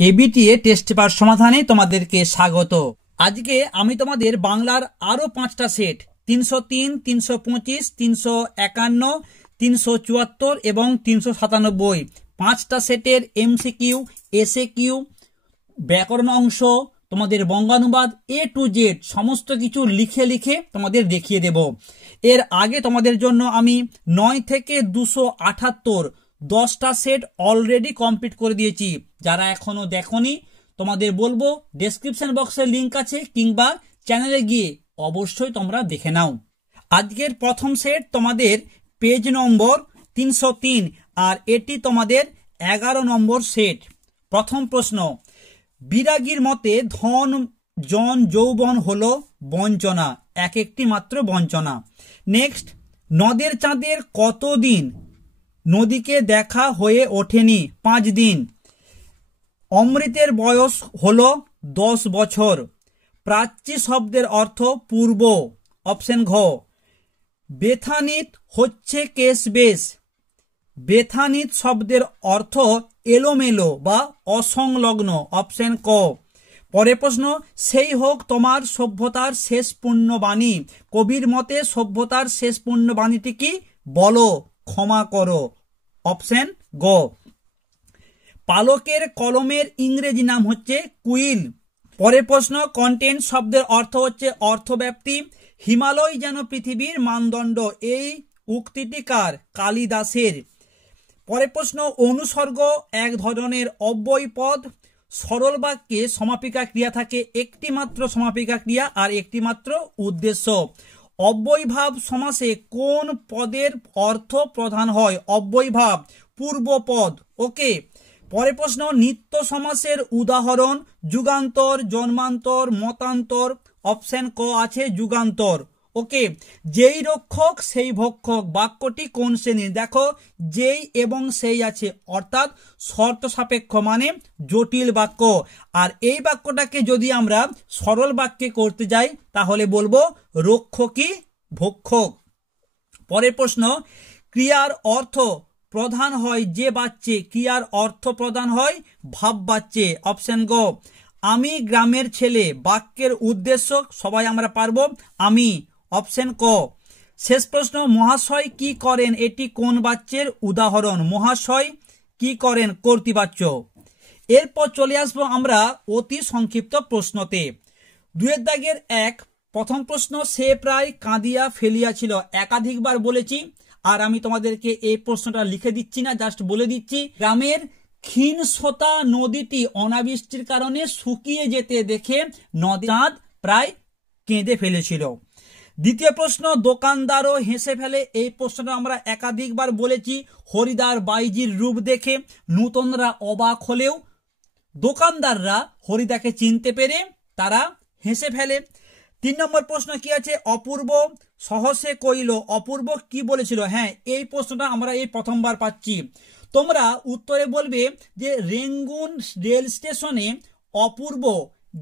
ABTA test paper সমাধানে তোমাদেরকে স্বাগত। আজকে আমি তোমাদের বাংলার আরো 5টা সেট 303, 325, 351, 374 এবং 397 5টা সেটের এমসিকিউ, এসএকিউ, ব্যাকরণ অংশ, তোমাদের বঙ্গানুবাদ এ টু জেড সমস্ত কিছু লিখে লিখে তোমাদের দেখিয়ে দেব। এর আগে তোমাদের জন্য আমি 9 থেকে 278 10টা সেট অলরেডি কমপ্লিট করে দিয়েছি। যারা এখনো দেখোনি তোমাদের বলবো ডেসক্রিপশন বক্সে লিংক আছে, কিংবা চ্যানেলে গিয়ে অবশ্যই তোমরা দেখে নাও। আজকের প্রথম সেট তোমাদের পেজ নম্বর 303, আর এটি তোমাদের 11 নম্বর সেট। প্রথম প্রশ্ন, বিরাগীর মতে ধন জন যৌবন হলো বঞ্চনা, এক একটি মাত্র বঞ্চনা। নেক্সট, নদের চাঁদের কতদিন নদীকে দেখা হয়ে ওঠেনি? 5 দিন। অমৃতের বয়স হলো 10 বছর। প্রাচ্যী শব্দের অর্থ পূর্ব, অপশন ঘ। বেথানিত হচ্ছে কেশ বেশ। বেথানিত শব্দের অর্থ এলোমেলো বা অসংলগ্ন, অপশন ক। পরের প্রশ্ন, সেই হোক তোমার সভ্যতার শেষ পুণ্যবাণী। কবির মতে সভ্যতার শেষ পুণ্যবাণীটি কি? বলো, ক্ষমা করো, অপশন গ। পালকের কলমের ইংরেজি নাম হচ্ছে কুইল। পরের প্রশ্ন, কন্টেন্ট শব্দের অর্থ হচ্ছে অর্থব্যাপ্তি। হিমালয় যেন পৃথিবীর মানদণ্ড, এই উক্তিটি কার? কালিদাসের। পরের প্রশ্ন, অনুসর্গ এক ধরনের অব্যয় পদ। সরল বাক্যে সমাপিকা ক্রিয়া থাকে একটি মাত্র সমাপিকা ক্রিয়া আর একটি মাত্র উদ্দেশ্য। অব্যয়ভাব সমাসে কোন পদের অর্থ প্রধান হয়? অব্যয়ভাব, পূর্বপদ। ওকে। পরের প্রশ্ন, নিত্য সমাসের উদাহরণ যুগান্তর, জন্মান্তর, মতান্তর, অপশন ক আছে যুগান্তর। ওকে। যেই রক্ষক সেই ভক্ষক বাক্যটি কোন শ্রেণীর? দেখো, যেই এবং সেই আছে, অর্থাৎ শর্ত সাপেক্ষ মানে জটিল বাক্য। আর এই বাক্যটাকে যদি আমরা সরল বাক্যে করতে যাই তাহলে বলবো রক্ষকই ভক্ষক। পরের প্রশ্ন, ক্রিয়ার অর্থ প্রধান হয় যে বাচ্চে। ক্রিয়ার অর্থ প্রধান হয় ভাব বাচ্চে, অপশন গ। আমি গ্রামের ছেলে বাক্যের উদ্দেশ্য সবাই আমরা পারবো আমি, অপশন ক। শেষ প্রশ্ন, মহাশয় কি করেন এটি কোন বাচ্যের উদাহরণ? মহাশয় কি করেন কর্তৃবাচ্য। এরপর চলে আসবো আমরা অতি সংক্ষিপ্ত প্রশ্নতে। 2 দাগের 1 প্রথম প্রশ্ন, সে প্রায় কাঁদিয়া ফেলিয়াছিল। একাধিকবার বলেছি আর আমি তোমাদেরকে এই প্রশ্নটা লিখে দিচ্ছি না, জাস্ট বলে দিচ্ছি। গ্রামের ক্ষীণসোতা নদীটি অনাবৃষ্টির কারণে শুকিয়ে যেতে দেখে নদীচাঁদ প্রায় কেঁদে ফেলেছিল। দ্বিতীয় প্রশ্ন, দোকানদারও হেসে ফেলে। এই প্রশ্নটা আমরা একাধিকবার বলেছি। হরিদার বাইজির রূপ দেখে নূতনরা অবাক হলেও দোকানদাররা হরিদাকে চিনতে পেরে তারা হেসে ফেলে। 3 নম্বর প্রশ্ন কি আছে? অপূর্ব সহসে কইল। অপূর্ব কি বলেছিল? হ্যাঁ, এই প্রশ্নটা আমরা এই প্রথমবার পাচ্ছি। তোমরা উত্তরে বলবে যে রেঙ্গুন রেল স্টেশনে অপূর্ব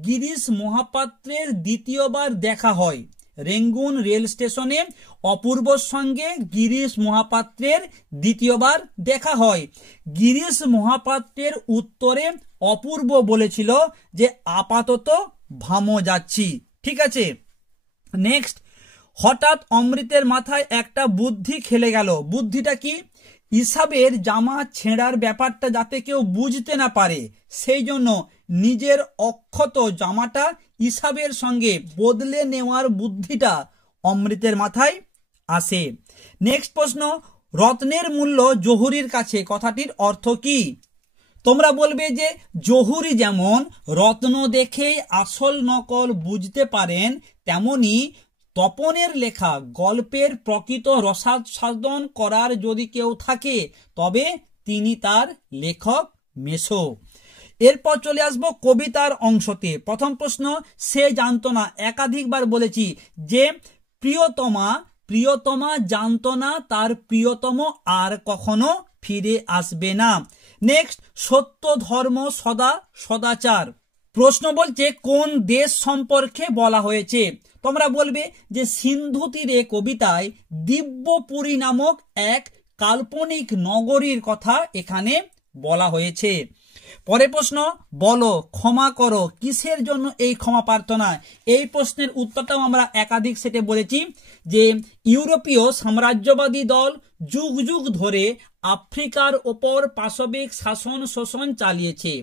গিরিশ মহাপাত্রের দ্বিতীয়বার দেখা হয়। রেঙ্গুন রেল স্টেশনে অপূর্বর সঙ্গে গিরিশ মহাপাত্রের দ্বিতীয়বার দেখা হয়। গিরিশ মহাপাত্রের উত্তরে অপূর্ব বলেছিল যে আপাতত ভামো যাচ্ছি। ঠিক আছে। নেক্সট, হঠাৎ অমৃতের মাথায় একটা বুদ্ধি খেলে গেল। বুদ্ধিটা কি? ইসাবের জামা ছেঁড়ার ব্যাপারটা যাতে কেউ বুঝতে না পারে সেই জন্য নিজের অক্ষত জামাটা ইসাবের সঙ্গে বদলে নেওয়ার বুদ্ধিটা অমৃতের মাথায় আসে। নেক্সট প্রশ্ন, রত্নের মূল্য জহুরির কাছে, কথাটির অর্থ কি? তোমরা বলবে যে জহুরি যেমন রত্ন দেখেই আসল নকল বুঝতে পারেন, তেমনি তপনের লেখা গল্পের প্রকৃত রসাস্বাদন করার যদি কেউ থাকে তবে তিনি তার লেখক মেশো। এরপর চলে আসবো কবিতার অংশতে। প্রথম প্রশ্ন, সে জানতো না। একাধিকবার বলেছি যে প্রিয়তমা জানতো না তার প্রিয়তম আর কখনো ফিরে আসবে না। নেক্সট, সত্য ধর্ম সদা সদাচার। প্রশ্ন বলছে কোন দেশ সম্পর্কে বলা হয়েছে? তোমরা বলবে যে সিন্ধু তীরে কবিতায় দিব্যপুরী নামক এক কাল্পনিক নগরীর কথা এখানে বলা হয়েছে। পরের প্রশ্ন, বলো ক্ষমা করো কিসের জন্য এই ক্ষমা প্রার্থনা। এই প্রশ্নের উত্তরটাও আমরা একাধিক সেটে বলেছি যে ইউরোপীয় সাম্রাজ্যবাদী দল যুগ যুগ ধরে আফ্রিকার ওপর পাশবিক শাসন শোষণ চালিয়েছে।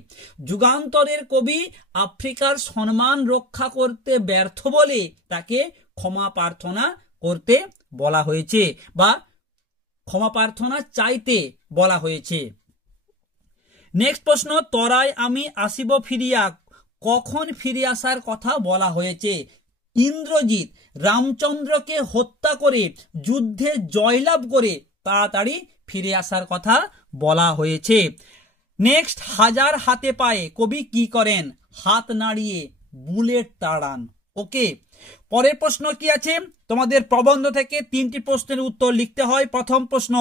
যুগান্তরের কবি আফ্রিকার সম্মান রক্ষা করতে ব্যর্থ বলে তাকে ক্ষমা প্রার্থনা করতে বলা হয়েছে বা ক্ষমা প্রার্থনা চাইতে বলা হয়েছে। নেক্সট প্রশ্ন, তরাই আমি আসিব ফিরিয়া কখন ফিরে আসার কথা বলা হয়েছে। ইন্দ্রজিৎ রামচন্দ্রকে হত্যা করে যুদ্ধে জয়লাভ করে তাড়াতাড়ি ফিরে আসার কথা বলা হয়েছে। নেক্সট, হাজার হাতে পায়ে কবি কি করেন, হাত নাড়িয়ে বুলেট তাড়ান। ওকে, পরের প্রশ্ন কি আছে, তোমাদের প্রবন্ধ থেকে 3টি প্রশ্নের উত্তর লিখতে হয়। প্রথম প্রশ্ন,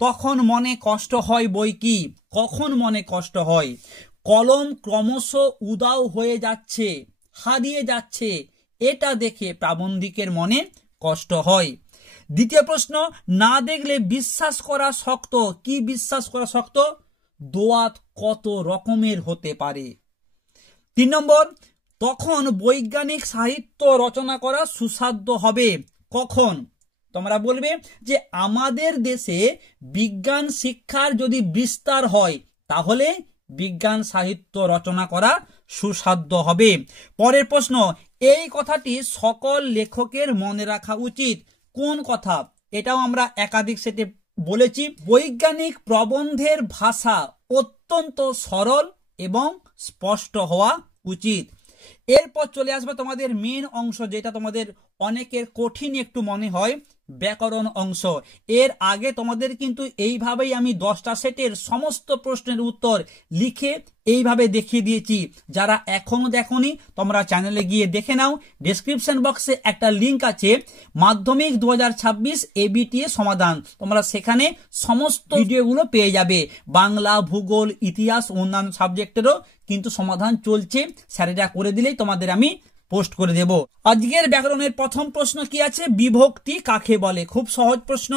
তখন মনে কষ্ট হয় বই কি। কখন মনে কষ্ট হয়, কলম ক্রমশ উদাও হয়ে যাচ্ছে, হারিয়ে যাচ্ছে, এটা দেখে প্রাবন্ধিকের মনে কষ্ট হয়। দ্বিতীয় প্রশ্ন, না দেখলে বিশ্বাস করা শক্ত। কি বিশ্বাস করা শক্ত, দোয়াত কত রকমের হতে পারে। 3 নম্বর, তখন বৈজ্ঞানিক সাহিত্য রচনা করা সুসাধ্য হবে। কখন, তোমরা বলবে যে আমাদের দেশে বিজ্ঞান শিক্ষার যদি বিস্তার হয় তাহলে বিজ্ঞান সাহিত্য রচনা করা সুসাধ্য হবে। পরের প্রশ্ন, এই কথাটি সকল লেখকের মনে রাখা উচিত। কোন কথা, এটাও আমরা একাধিক সেটে বলেছি। বৈজ্ঞানিক প্রবন্ধের ভাষা অত্যন্ত সরল এবং স্পষ্ট হওয়া উচিত। এরপর চলে আসবে তোমাদের মেন অংশ, যেটা তোমাদের অনেকের কঠিন একটু মনে হয়, ব্যাকরণ অংশ। এর আগে তোমাদের কিন্তু এইভাবেই আমি 10টা সেটের সমস্ত প্রশ্নের উত্তর লিখে এইভাবে দেখিয়ে দিয়েছি। যারা এখনো দেখোনি তোমরা চ্যানেলে গিয়ে দেখে নাও। ডেসক্রিপশন বক্সে একটা লিঙ্ক আছে, মাধ্যমিক 2026 ABTA সমাধান, তোমরা সেখানে সমস্ত ভিডিওগুলো পেয়ে যাবে। বাংলা, ভূগোল, ইতিহাস, অন্যান্য সাবজেক্টেরও কিন্তু সমাধান চলছে, স্যারেরা করে দিলেই তোমাদের আমি পোস্ট করে দেব। আজকের ব্যাকরণের প্রথম প্রশ্ন কি আছে, বিভক্তি কাকে বলে। খুব সহজ প্রশ্ন,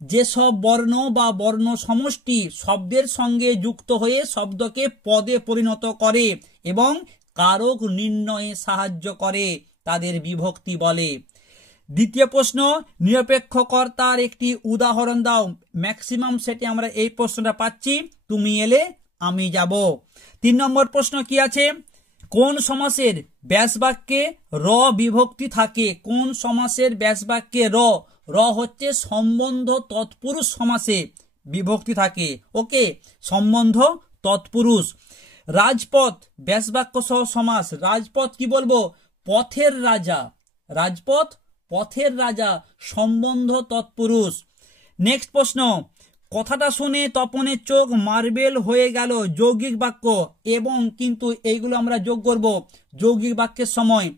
যেসব বর্ণ বা বর্ণ সমষ্টি শব্দের সঙ্গে যুক্ত হয়ে শব্দকে পদে পরিণত করে এবং কারক নির্ণয়ে সাহায্য করে তাদের বিভক্তি বলে। দ্বিতীয় প্রশ্ন, নিরপেক্ষ কর্তার একটি উদাহরণ দাও। ম্যাক্সিমাম সেটে আমরা এই প্রশ্নটা পাচ্ছি, তুমি এলে আমি যাব। 3 নম্বর প্রশ্ন কি আছে, কোন সমাসের ব্যাসবাক্যে র বিভক্তি থাকে। কোন সমাসের ব্যাসবাক্যে র হচ্ছে সম্বন্ধ তৎপুরুষ সমাসে বিভক্তি থাকে। ওকে, সম্বন্ধ তৎপুরুষ। রাজপথ ব্যাসবাক্য সহ সমাস। রাজপথ কি বলবো, পথের রাজা। রাজপথ পথের রাজা, সম্বন্ধ তৎপুরুষ। নেক্সট প্রশ্ন, কথাটা শুনে তপনের চোখ মার্বেল হয়ে গেল। যৌগিক বাক্য, এবং কিন্তু এইগুলো আমরা যোগ করব যৌগিক বাক্যের সময়।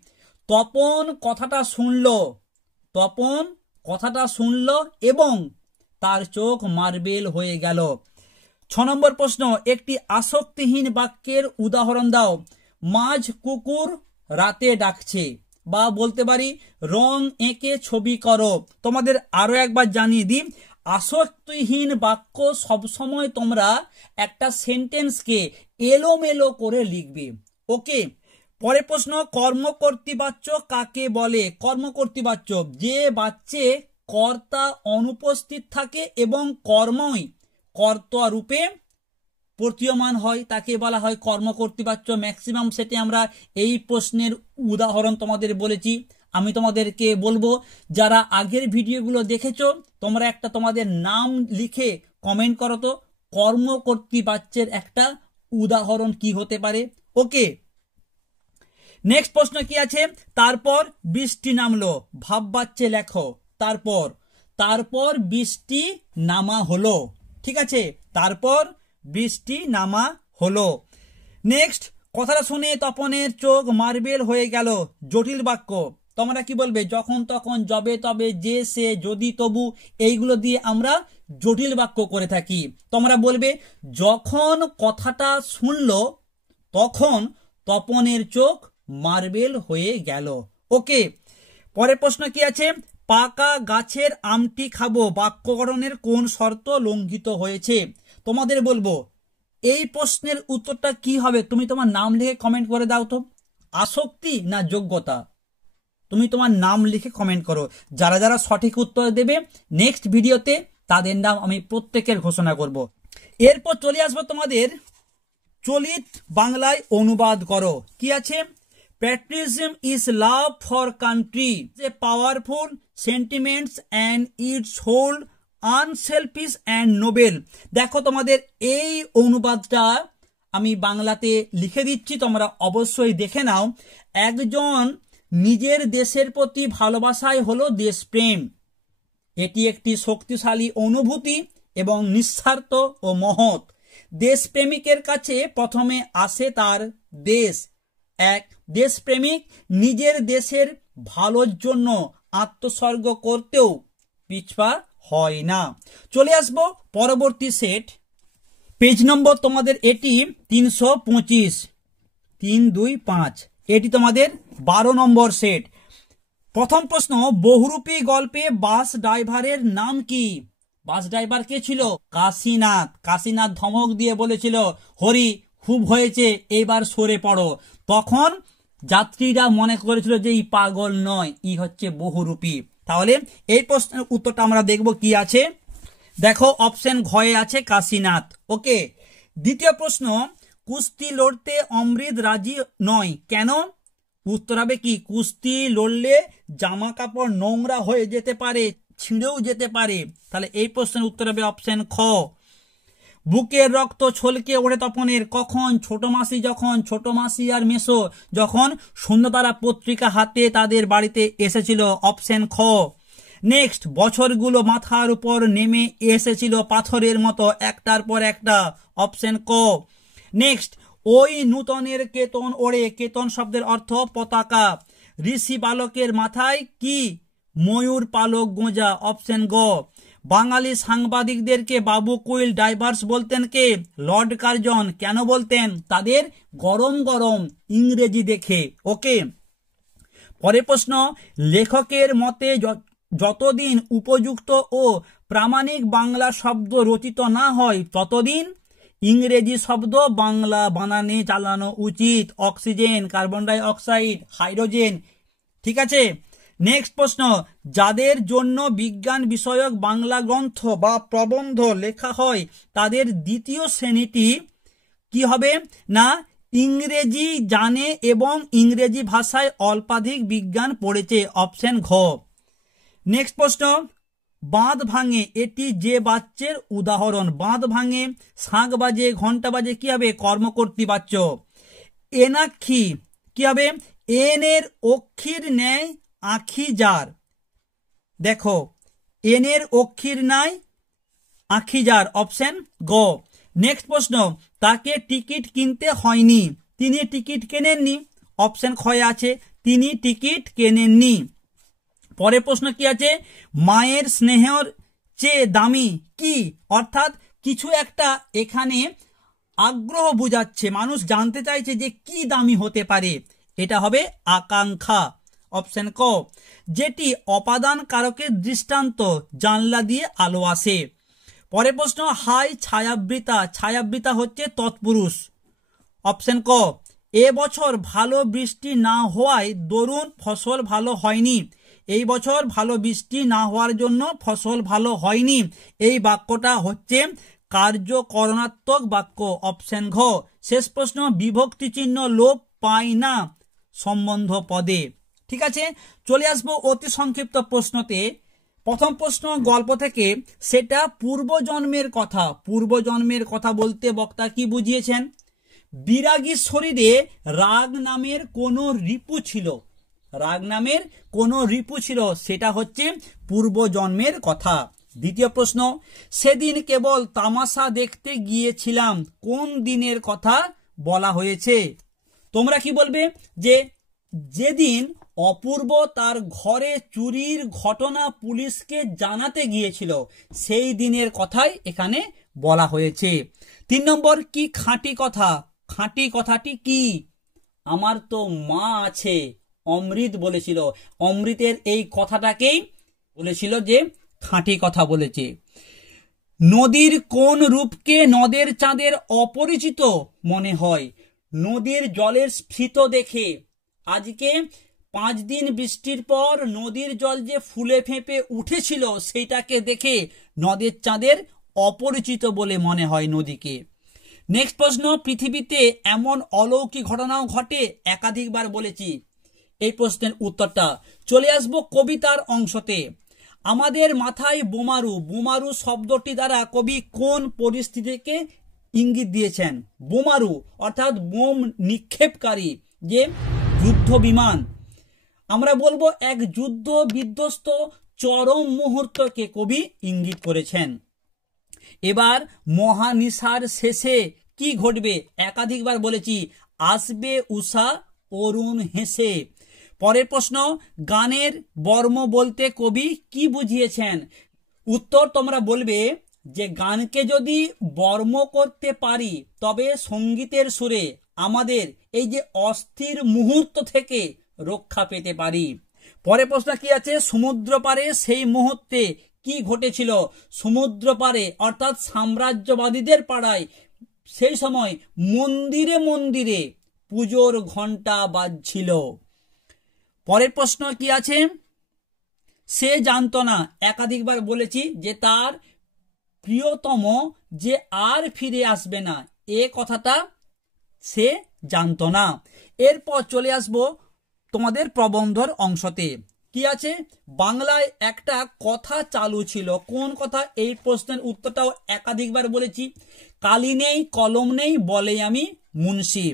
তপন কথাটা শুনল, তপন কথাটা শুনল এবং তার চোখ মার্বেল হয়ে গেল। 6 নম্বর প্রশ্ন, একটি আসক্তিহীন বাক্যের উদাহরণ দাও। মাঝ কুকুর রাতে ডাকছে, বা বলতে পারি রং এঁকে ছবি করো। তোমাদের আরো একবার জানিয়ে দিই, আসক্তিহীন বাক্য সবসময় তোমরা একটা সেন্টেন্সকে এলোমেলো করে লিখবে। ওকে, পরের প্রশ্ন, কর্মকর্তৃবাচ্য কাকে বলে। কর্মকর্তৃবাচ্য, যে বাচ্চে কর্তা অনুপস্থিত থাকে এবং কর্মই কর্তা রূপে প্রতীয়মান হয় তাকে বলা হয় কর্মকর্তৃবাচ্য। ম্যাক্সিমাম সেটে আমরা এই প্রশ্নের উদাহরণ তোমাদের বলেছি। আমি তোমাদেরকে বলবো, যারা আগের ভিডিওগুলো দেখেছো তোমরা একটা তোমাদের নাম লিখে কমেন্ট করো তো, কর্মকর্তৃবাচ্যের একটা উদাহরণ কি হতে পারে। ওকে, নেক্সট প্রশ্ন কি আছে, তারপর বৃষ্টি নামলো, ভাববাচ্যে লেখো। তারপর, তারপর বৃষ্টি নামা হলো। ঠিক আছে, তারপর বৃষ্টি নামা হলো। নেক্সট, কথাটা শুনে তপনের চোখ মার্বেল হয়ে গেল। জটিল বাক্য, তোমরা কি বলবে, যখন তখন, যবে তবে, যে সে, যদি তবু, এইগুলো দিয়ে আমরা জটিল বাক্য করে থাকি। তোমরা বলবে যখন কথাটা শুনলো তখন তপনের চোখ মার্বেল হয়ে গেল। ওকে, পরের প্রশ্ন কি আছে, পাকা গাছের আমটি খাবো বাক্য গঠনের কোন শর্ত লঙ্ঘিত হয়েছে। তোমাদের বলবো এই প্রশ্নের উত্তরটা কি হবে তুমি তোমার নাম লিখে কমেন্ট করে দাও তো। আসক্তি না যোগ্যতা? তুমি তোমার নাম লিখে কমেন্ট করো। যারা যারা সঠিক উত্তর দেবে নেক্সট ভিডিওতে তাদের নাম আমি প্রত্যেকের ঘোষণা করব। এরপর চলে আসবো তোমাদের চলিত বাংলায় অনুবাদ করো। কি আছে? Patriotism is love for country, a powerful sentiments and it's whole unselfish and noble. দেখো তোমাদের এই অনুবাদটা আমি বাংলাতে লিখে দিচ্ছি, তোমরা অবশ্যই দেখে নাও। একজন নিজের দেশের প্রতি ভালোবাসাই হলো দেশপ্রেম। এটি একটি শক্তিশালী অনুভূতি এবং নিঃস্বার্থ ও মহৎ। দেশপ্রেমিকের কাছে প্রথমে আসে তার দেশ। এক দেশপ্রেমিক নিজের দেশের ভালোর জন্য আত্মোৎসর্গ করতেও পিছপা হয় না। চলে আসবো পরবর্তী সেট, পেজ নম্বর তোমাদের এটি 325, 325, এটি তোমাদের 12 নম্বর সেট। প্রথম প্রশ্ন, বহুরূপী গল্পে বাস ড্রাইভারের নাম কি? বাস ড্রাইভার কে ছিল? কাশীনাথ। কাশীনাথ ধমক দিয়ে বলেছিল, হরি খুব হয়েছে, এবার সরে পড়ো। তখন যাত্রীরা মনে করেছিল যে ই পাগল নয়, ই হচ্ছে বহুরূপী। তাহলে এই প্রশ্নের উত্তরটা আমরা দেখব কি আছে। দেখো অপশন ঘয়ে আছে কাশীনাথ। ওকে। দ্বিতীয় প্রশ্ন, কুস্তি লড়তে অমৃত রাজি নয় কেন? উত্তর হবে কি, কুস্তি লড়লে জামা কাপড় নোংরা হয়ে যেতে পারে, ছিঁড়েও যেতে পারে। তাহলে এই প্রশ্নের উত্তর হবে অপশন খ। বুকের রক্ত ছলকে ওঠে তপনের কখন? ছোট মাসি আর মেসো যখন সন্ধ্যাতারা পত্রিকা হাতে তাদের বাড়িতে এসেছিল, অপশন খ। নেক্সট, বছরগুলো মাথার উপর নেমে এসেছিল পাথরের মতো একটার পর একটা, অপশন ক। নেক্সট, ওই নূতনের কেতন ওড়ে, কেতন শব্দের অর্থ পতাকা। ঋষি বালকের মাথায় কি? ময়ূর পালক গোঁজা, অপশন গ। বাঙালি সাংবাদিকদেরকে বাবু কুইল ডাইভার্স বলতেন কে? Lord Curzon. কেন বলতেন? তাদের গরম গরম ইংরেজি দেখে। ওকে। পরের প্রশ্ন, লেখকের মতে যতদিন উপযুক্ত ও প্রামাণিক বাংলা শব্দ রচিত না হয় ততদিন ইংরেজি শব্দ বাংলা বানানে চালানো উচিত। Oxygen, carbon die oxide, hydrogen. ঠিক আছে। নেক্সট প্রশ্ন, যাদের জন্য বিজ্ঞান বিষয়ক বাংলা গ্রন্থ বা প্রবন্ধ লেখা হয় তাদের দ্বিতীয় শ্রেণীটি কি হবে না ইংরেজি জানে এবং ইংরেজি ভাষায় অল্পাধিক বিজ্ঞান পড়েছে, অপশন ঘ। নেক্সট প্রশ্ন, বাঁধ ভাঙে, এটি যে বাচ্যের উদাহরণ। বাঁধ ভাঙে, শাঁখ বাজে, ঘন্টা বাজে, কি হবে? কর্মকর্তৃ বাচ্য। এনাক্ষী কি হবে? এনের অক্ষীর ন্যায় আঁখি যার। দেখো এনের অক্ষীর ন্যায় আঁখি যার, অপশন গ। নেক্সট প্রশ্ন, তাকে টিকিট কিনতে হয়নি, তিনি টিকিট কেনেননি, অপশন খ আছে, তিনি টিকিট কেনেননি। পরের প্রশ্ন কি আছে? মায়ের স্নেহের চেয়ে দামি কি? অর্থাৎ কিছু একটা এখানে আগ্রহ বুঝাচ্ছে, মানুষ জানতে চাইছে যে কি দামি হতে পারে, এটা হবে আকাঙ্ক্ষা, অপশন ক। যেটি অপাদান কারকের দৃষ্টান্ত, জানলা দিয়ে আলো আসে। পরের প্রশ্ন, হাই ছায়াবৃতা, ছায়াবৃতা হচ্ছে তৎপুরুষ, অপশন ক। এ বছর ভালো বৃষ্টি না হওয়ায় দরুন ফসল ভালো হয়নি, এই বছর ভালো বৃষ্টি না হওয়ার জন্য ফসল ভালো হয়নি, এই বাক্যটা হচ্ছে কার্যকরণাত্মক বাক্য, অপশন ঘ। শেষ প্রশ্ন, বিভক্তি চিহ্ন লোপ পায় না সম্বন্ধ পদে। ঠিক আছে। চলে আসবো অতি সংক্ষিপ্ত প্রশ্নতে। প্রথম প্রশ্ন গল্প থেকে, সেটা পূর্বজন্মের কথা। পূর্বজন্মের কথা বলতে বক্তা কি বুঝিয়েছেন? বিরাগীর শরীরে রাগ নামের কোনো রিপু ছিল, রাগ নামের কোনো রিপু ছিল, সেটা হচ্ছে পূর্বজন্মের কথা। দ্বিতীয় প্রশ্ন, সেদিন কেবল তামাশা দেখতে গিয়েছিলাম, কোন দিনের কথা বলা হয়েছে? তোমরা কি বলবে? যে যেদিন অপূর্ব তার ঘরে চুরির ঘটনা পুলিশকে জানাতে গিয়েছিল সেই দিনের কথাই এখানে বলা হয়েছে। 3 নম্বর, কি খাঁটি কথা? খাঁটি কথাটি কি? আমার তো মা আছে, অমৃত বলেছিল, অমৃতের এই কথাটাকেই বলেছিল যে খাঁটি কথা বলেছে। নদীর কোন রূপকে নদের চাঁদের অপরিচিত মনে হয়? নদীর জলের স্ফীত দেখে আজকে 5 দিন বৃষ্টির পর নদীর জল যে ফুলে ফেঁপে উঠেছিল সেইটাকে দেখে নদের চাঁদের অপরিচিত বলে মনে হয় নদীকে। নেক্সট প্রশ্ন, পৃথিবীতে এমন অলৌকিক ঘটনাও ঘটে একাধিকবার বলেছি। এই প্রশ্নের উত্তরটা চলে আসবো কবিতার অংশতে। আমাদের মাথায় বোমারু, বোমারু শব্দটি দ্বারা কবি কোন পরিস্থিতিকে ইঙ্গিত দিয়েছেন? বোমারু অর্থাৎ বোম নিক্ষেপকারী যে যুদ্ধ বিমান, আমরা বলবো এক যুদ্ধ বিধ্বস্ত চরম মুহূর্তকে কবি ইঙ্গিত করেছেন। এবার মহানিশার শেষে কি ঘটবে? একাধিকবার বলেছি, আসবে উষা অরুণ হেসে। পরের প্রশ্ন, গানের বর্ম বলতে কবি কি বুঝিয়েছেন? উত্তর তোমরা বলবে যে গানকে যদি বর্ম করতে পারি তবে সঙ্গীতের সুরে আমাদের এই যে অস্থির মুহূর্ত থেকে রক্ষা পেতে পারি। পরের প্রশ্ন কি আছে? সমুদ্র পারে সেই মুহূর্তে কি ঘটেছিল? সমুদ্র পারে অর্থাৎ সাম্রাজ্যবাদীদের পাড়ায় সেই সময় মন্দিরে মন্দিরে পুজোর ঘন্টা বাজছিল। পরের প্রশ্ন কি আছে? সে জানতো না, একাধিকবার বলেছি যে তার প্রিয়তম যে আর ফিরে আসবে না, এ কথাটা সে জানতো না। এরপর চলে আসবো তোমাদের প্রবন্ধর অংশতে। কি আছে? বাংলায় একটা কথা চালু ছিল, কোন কথা? এই প্রশ্নের উত্তরটাও একাধিকবার বলেছি, কালি নেই কলম নেই বলে আমি মুন্সি।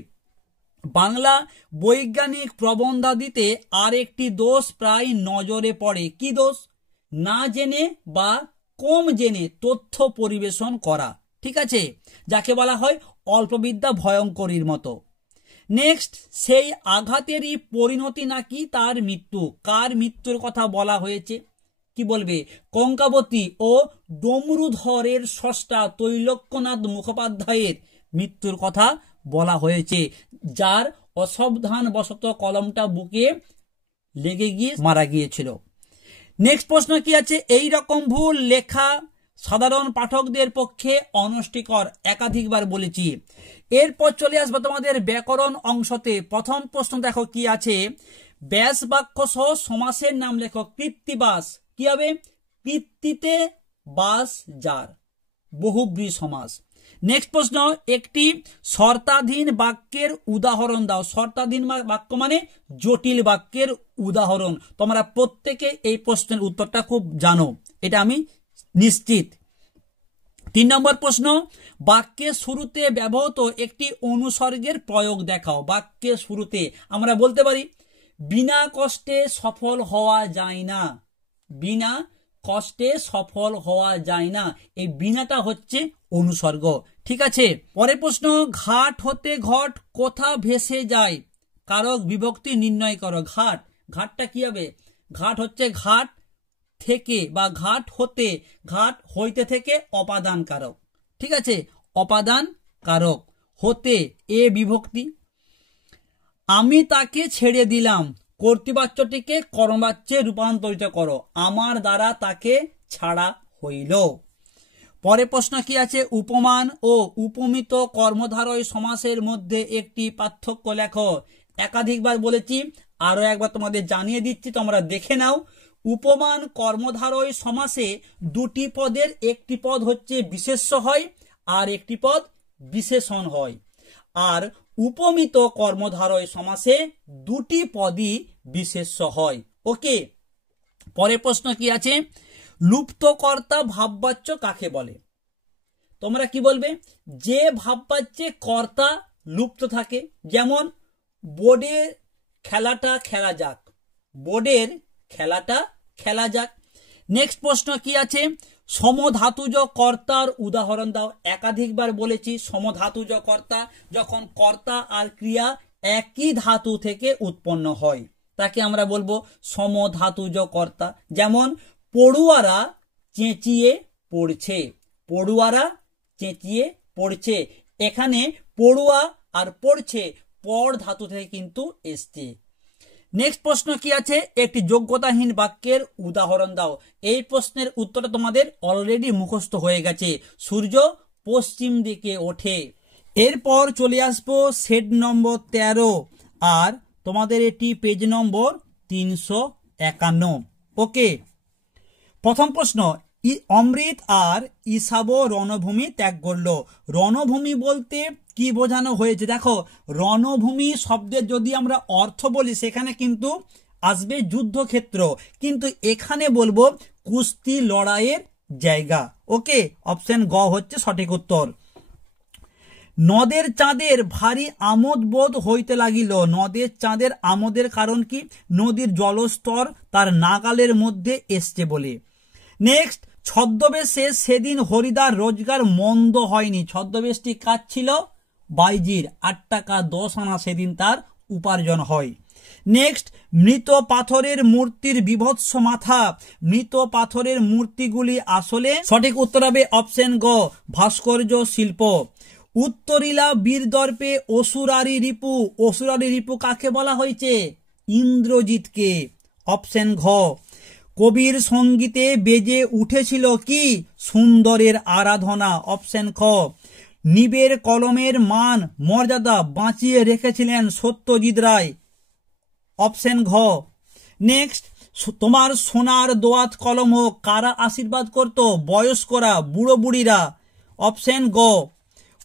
বাংলা বৈজ্ঞানিক প্রবন্ধাদিতে আর একটি দোষ প্রায় নজরে পড়ে। কি দোষ? না জেনে বা কম জেনে তথ্য পরিবেশন করা, ঠিক আছে, যাকে বলা হয় অল্পবিদ্যা ভয়ঙ্করীর মতো। নেক্সট, সেই আঘাতেরই পরিণতি নাকি তার মৃত্যু। কার মৃত্যুর কথা বলা হয়েছে? কি বলবে? কঙ্কাবতী ও ডমরুধরের স্রষ্টা তৈলক্যনাথ মুখোপাধ্যায়ের মৃত্যুর কথা বলা হয়েছে, যার অসাবধানবশত কলমটা বুকে লেগে গিয়ে মারা গিয়েছিল। নেক্সট প্রশ্ন কি আছে? এই রকম ভুল লেখা সাধারণ পাঠকদের পক্ষে অনষ্টিকর, একাধিকবার বলেছি। এরপর চলে আসবো তোমাদের ব্যাকরণ অংশতে। প্রথম প্রশ্ন দেখো কি আছে? ব্যাস বাক্য সহ সমাসের নাম লেখো। কৃত্তিবাস, কি হবে? কৃত্তিতে বাস যার, বহুব্রী সমাস। নেক্সট প্রশ্ন, একটি শর্তাধীন বাক্যের উদাহরণ দাও। শর্তাধীন বাক্য মানে জটিল বাক্যের উদাহরণ। তোমরা প্রত্যেকে এই প্রশ্নের উত্তরটা খুব জানো, এটা আমি নিশ্চিত। 3 নম্বর প্রশ্ন, বাক্যের শুরুতে ব্যবহৃত একটি অনুসর্গের প্রয়োগ দেখাও। বাক্যের শুরুতে আমরা বলতে পারি বিনা কষ্টে সফল হওয়া যায় না, বিনা কষ্টে সফল হওয়া যায় না, এই বিনাটা হচ্ছে অনুসর্গ, ঠিক আছে। পরের প্রশ্ন, ঘাট হতে ঘট কোথা ভেসে যায়, কারক বিভক্তি নির্ণয় করো। ঘাট, ঘাটটা কি হবে? ঘাট হচ্ছে ঘাট থেকে বা ঘাট হতে, ঘাট হইতে থেকে অপাদান কারক, ঠিক আছে, অপাদান কারক। হতে এ বিভক্তি। আমি তাকে ছেড়ে দিলাম, কর্তৃবাচ্যটিকে কর্মবাচ্যে রূপান্তরিত করো। আমার দ্বারা তাকে ছাড়া হইল। পরের প্রশ্ন কি আছে? উপমান ও উপমিত কর্মধারয় সমাসের মধ্যে একটি পার্থক্য লেখো। একাধিকবার বলেছি, আরো একবার তোমাদের জানিয়ে দিচ্ছি, তোমরা দেখে নাও। উপমান কর্মধারয় সমাসে দুটি পদের একটি পদ হচ্ছে বিশেষ্য হয় আর একটি পদ বিশেষণ হয়, আর উপমিত কর্মধারয় সমাসে দুটি পদই বিশেষ্য হয়। ওকে। পরের প্রশ্ন কি আছে? লুপ্তকর্তা ভাববাচ্য কাকে বলে? তোমরা কি বলবে? যে ভাববাচ্যে কর্তা লুপ্ত থাকে, যেমন বোর্ডের খেলাটা খেলা যাক, বোর্ডের খেলাটা খেলা যাক। নেক্সট প্রশ্ন কি আছে? সমধাতুজ কর্তার উদাহরণ দাও। একাধিকবার বলেছি, সমধাতুজ কর্তা যখন কর্তা আর ক্রিয়া একই ধাতু থেকে উৎপন্ন হয় তাকে আমরা বলবো সমধাতুজ কর্তা। যেমন পড়ুয়ারা চেঁচিয়ে পড়ছে, পড়ুয়ারা চেঁচিয়ে পড়ছে, এখানে পড়ুয়া আর পড়ছে পর ধাতু থেকে কিন্তু এসছে। নেক্সট প্রশ্ন কি আছে, একটি যোগ্যতাহীন বাক্যের উদাহরণ দাও। এই প্রশ্নের উত্তরটা তোমাদের অলরেডি মুখস্থ হয়ে গেছে, সূর্য পশ্চিম দিকে ওঠে। এরপর চলে আসবো সেট নম্বর 13, আর তোমাদের এটি পেজ নম্বর 351। ওকে, প্রথম প্রশ্ন, অমৃত আর ইসাব রণভূমি ত্যাগ করলো। রণভূমি বলতে কি বোঝানো হয়েছে? দেখো, রণভূমি শব্দের যদি আমরা অর্থ বলি সেখানে কিন্তু আসবে যুদ্ধক্ষেত্র, কিন্তু এখানে বলবো কুস্তি লড়াইয়ের জায়গা। ওকে, অপশন গ হচ্ছে সঠিক উত্তর। নদের চাঁদের ভারী আমোদ বোধ হইতে লাগিল। নদের চাঁদের আমোদের কারণ কি? নদীর জলস্তর তার নাগালের মধ্যে এসছে বলে। নেক্সট, ছদ্মবেশে সেদিন হরিদার রোজগার মন্দ হয়নি। ছদ্মবেশটি কাজ ছিল বাইজির, 8 টাকা 10 আনা সেদিন তার উপার্জন হয়। নেক্সট, মৃত পাথরের মূর্তির বিভৎস মাথা। মৃত পাথরের মূর্তিগুলি আসলে, সঠিক উত্তর হবে অপশন গ ভাস্কর্য শিল্প। উত্তরিলা বীরদর্পে অসুরারি রিপু। অসুরারি রিপু কাকে বলা হয়েছে? ইন্দ্রজিৎকে। অপশন ঘ। কবির সঙ্গীতে বেজে উঠেছিল কি? সুন্দরের আরাধনা। অপশন খ। নিবের কলমের মান মর্যাদা বাঁচিয়ে রেখেছিলেন সত্যজিৎ রায়। অপশন ঘ। নেক্সট, তোমার সোনার দোয়াত কলম হোক, কারা আশীর্বাদ করত? বয়স্করা, বুড়ো বুড়িরা। অপশন গ।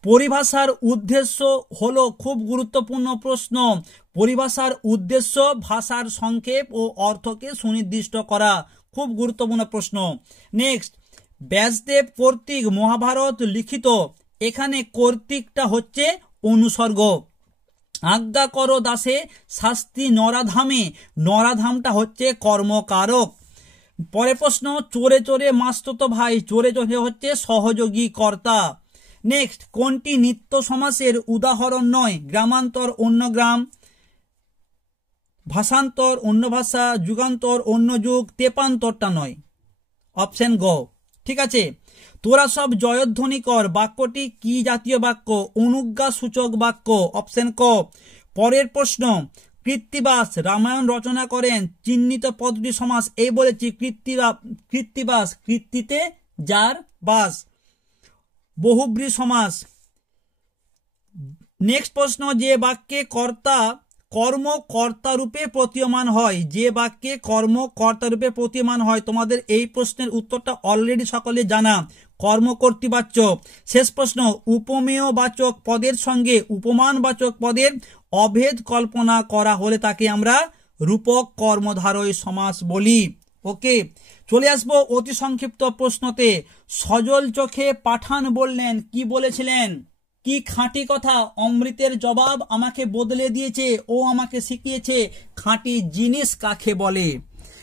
পরিভাষার উদ্দেশ্য হলো, খুব গুরুত্বপূর্ণ প্রশ্ন, পরিভাষার উদ্দেশ্য ভাষার সংক্ষেপ ও অর্থকে সুনির্দিষ্ট করা। খুব গুরুত্বপূর্ণ প্রশ্ন। নেক্সট, ব্যাসদেব কর্তৃক মহাভারত লিখিত। এখানে কর্তৃকটা হচ্ছে অনুসর্গ। আজ্ঞা করো দাসে শাস্তি নরাধামে। নরাধামটা হচ্ছে কর্মকারক। পরে প্রশ্ন, চোরে চোরে মাসতুতো ভাই। চোরে চোরে হচ্ছে সহযোগী কর্তা। নেক্সট, কোনটি নিত্য সমাসের উদাহরণ নয়? গ্রামান্তর অন্য গ্রাম, ভাষান্তর অন্য ভাষা, যুগান্তর অন্য যুগ, তেপান্তরটা নয়। অপশন গ। ঠিক আছে, তোরা সব জয়ধ্বনি কর বাক্যটি কি জাতীয় বাক্য? অনুজ্ঞা সূচক বাক্য। অপশন ক। পরের প্রশ্ন, কৃত্তিবাস রামায়ণ রচনা করেন। চিহ্নিত পদটি সমাস। এই বলেছি কৃত্তিবাস, কৃত্তিতে যার বাস, বহুব্রী সমাস। নেক্সট প্রশ্ন, যে বাক্যে কর্তা কর্ম কর্তা রূপে প্রতীয়মান হয়। যে বাক্যে কর্ম কর্তা রূপে প্রতীয়মান হয়, তোমাদের এই প্রশ্নের উত্তরটা অলরেডি সকলে জানা, কর্ম কর্তৃবাচ্য। শেষ প্রশ্ন, উপমেয় বাচক পদের সঙ্গে উপমানবাচক পদের অভেদ কল্পনা করা হলে তাকে আমরা রূপক কর্মধারয় সমাস বলি। ওকে, চলে আসবো অতি সংক্ষিপ্ত প্রশ্নতে। সজল চোখে পাঠান বললেন, কি বলেছিলেন? কি খাঁটি কথা, অমৃতের জবাব আমাকে বদলে দিয়েছে, ও আমাকে শিখিয়েছে খাঁটি জিনিস কাকে বলে।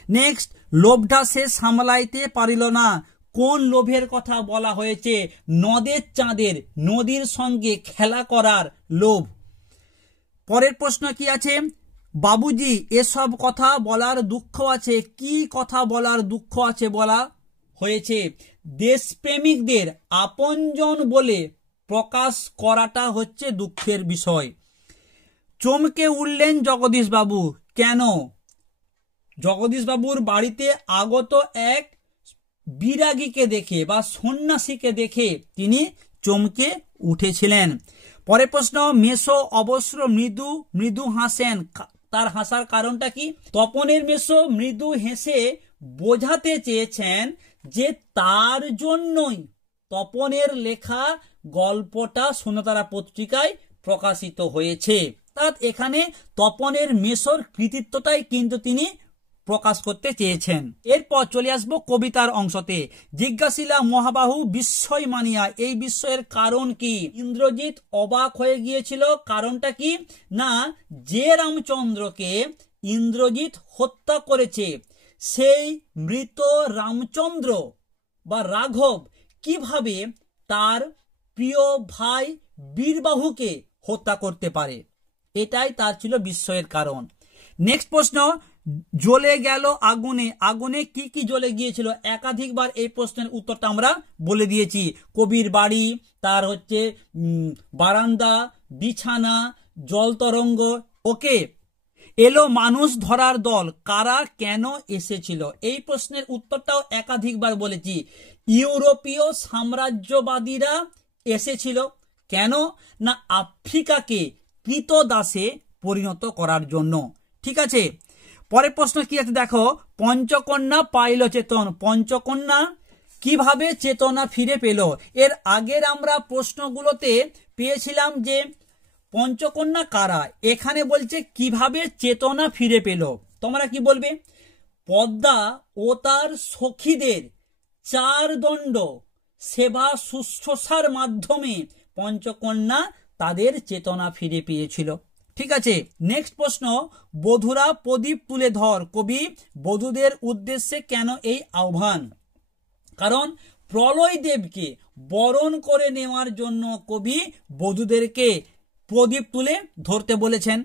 নেক্সট, লোভটা সে সামলাইতে পারিল না। কোন লোভের কথা বলা হয়েছে? নদের চাঁদের, নদীর সঙ্গে খেলা করার লোভ। পরের প্রশ্ন কি আছে? বাবুজি এসব কথা বলার দুঃখ আছে। কি কথা বলার দুঃখ আছে বলা হয়েছে? দেশপ্রেমিকদের আপনজন বলে প্রকাশ করাটা হচ্ছে দুঃখের বিষয়। চমকে উঠলেন জগদীশ বাবু। কেন? জগদীশ বাবুর বাড়িতে আগত এক বিরাগীকে দেখে বা সন্ন্যাসীকে দেখে তিনি চমকে উঠেছিলেন। পরের প্রশ্ন, মেসো অবশ্য মৃদু মৃদু হাসেন। তার হাসার কারণটা কি? তপনের মেসো মৃদু হেসে বোঝাতে চেয়েছেন যে তার জন্যই তপনের লেখা গল্পটা সোনাতারা পত্রিকায় প্রকাশিত হয়েছে। অর্থাৎ এখানে তপনের মেসোর কৃতিত্বটাই কিন্তু তিনি প্রকাশ করতে চেয়েছেন। এরপর চলে আসবো কবিতার অংশতে। জিজ্ঞাসিলা মহাবাহু বিস্ময় মানিয়া। এই বিস্ময়ের কারণ কি? ইন্দ্রজিৎ অবাক হয়ে গিয়েছিল। কারণটা কি? না, যে রামচন্দ্রকে ইন্দ্রজিৎ হত্যা করেছে সেই মৃত রামচন্দ্র বা রাঘব কিভাবে তার প্রিয় ভাই বীরবাহুকে হত্যা করতে পারে, এটাই তার ছিল বিস্ময়ের কারণ। নেক্সট প্রশ্ন, জ্বলে গেল আগুনে। আগুনে কি কি জ্বলে গিয়েছিল? একাধিকবার এই প্রশ্নের উত্তরটা আমরা বলে দিয়েছি। কবির বাড়ি, তার হচ্ছে বারান্দা, বিছানা, জল তরঙ্গ। ওকে, এলো মানুষ ধরার দল, কারা কেন এসেছিল? এই প্রশ্নের উত্তরটাও একাধিকবার বলেছি। ইউরোপীয় সাম্রাজ্যবাদীরা এসেছিল। কেন? না আফ্রিকাকে কৃতদাসে পরিণত করার জন্য। ঠিক আছে, পরের প্রশ্ন কি আছে দেখো, পঞ্চকন্যা পাইল চেতন, পঞ্চকন্যা কিভাবে চেতনা ফিরে পেল? এর আগের আমরা প্রশ্নগুলোতে পেয়েছিলাম যে পঞ্চকন্যা কারা, এখানে বলছে কিভাবে চেতনা ফিরে পেল। তোমরা কি বলবে? পদ্মা ও তার সখীদের 4 দণ্ড সেবা শুশ্রূষার মাধ্যমে পঞ্চকন্যা তাদের চেতনা ফিরে পেয়েছিল। ঠিক আছে, নেক্সট প্রশ্ন, বধুরা প্রদীপ তুলে ধর, কবি বধূদের উদ্দেশ্যে কেন এই আহ্বান? কারণ প্রলয় দেবকে বরণ করে নেওয়ার জন্য কবি বধূদেরকে প্রদীপ তুলে ধরতে বলেছেন।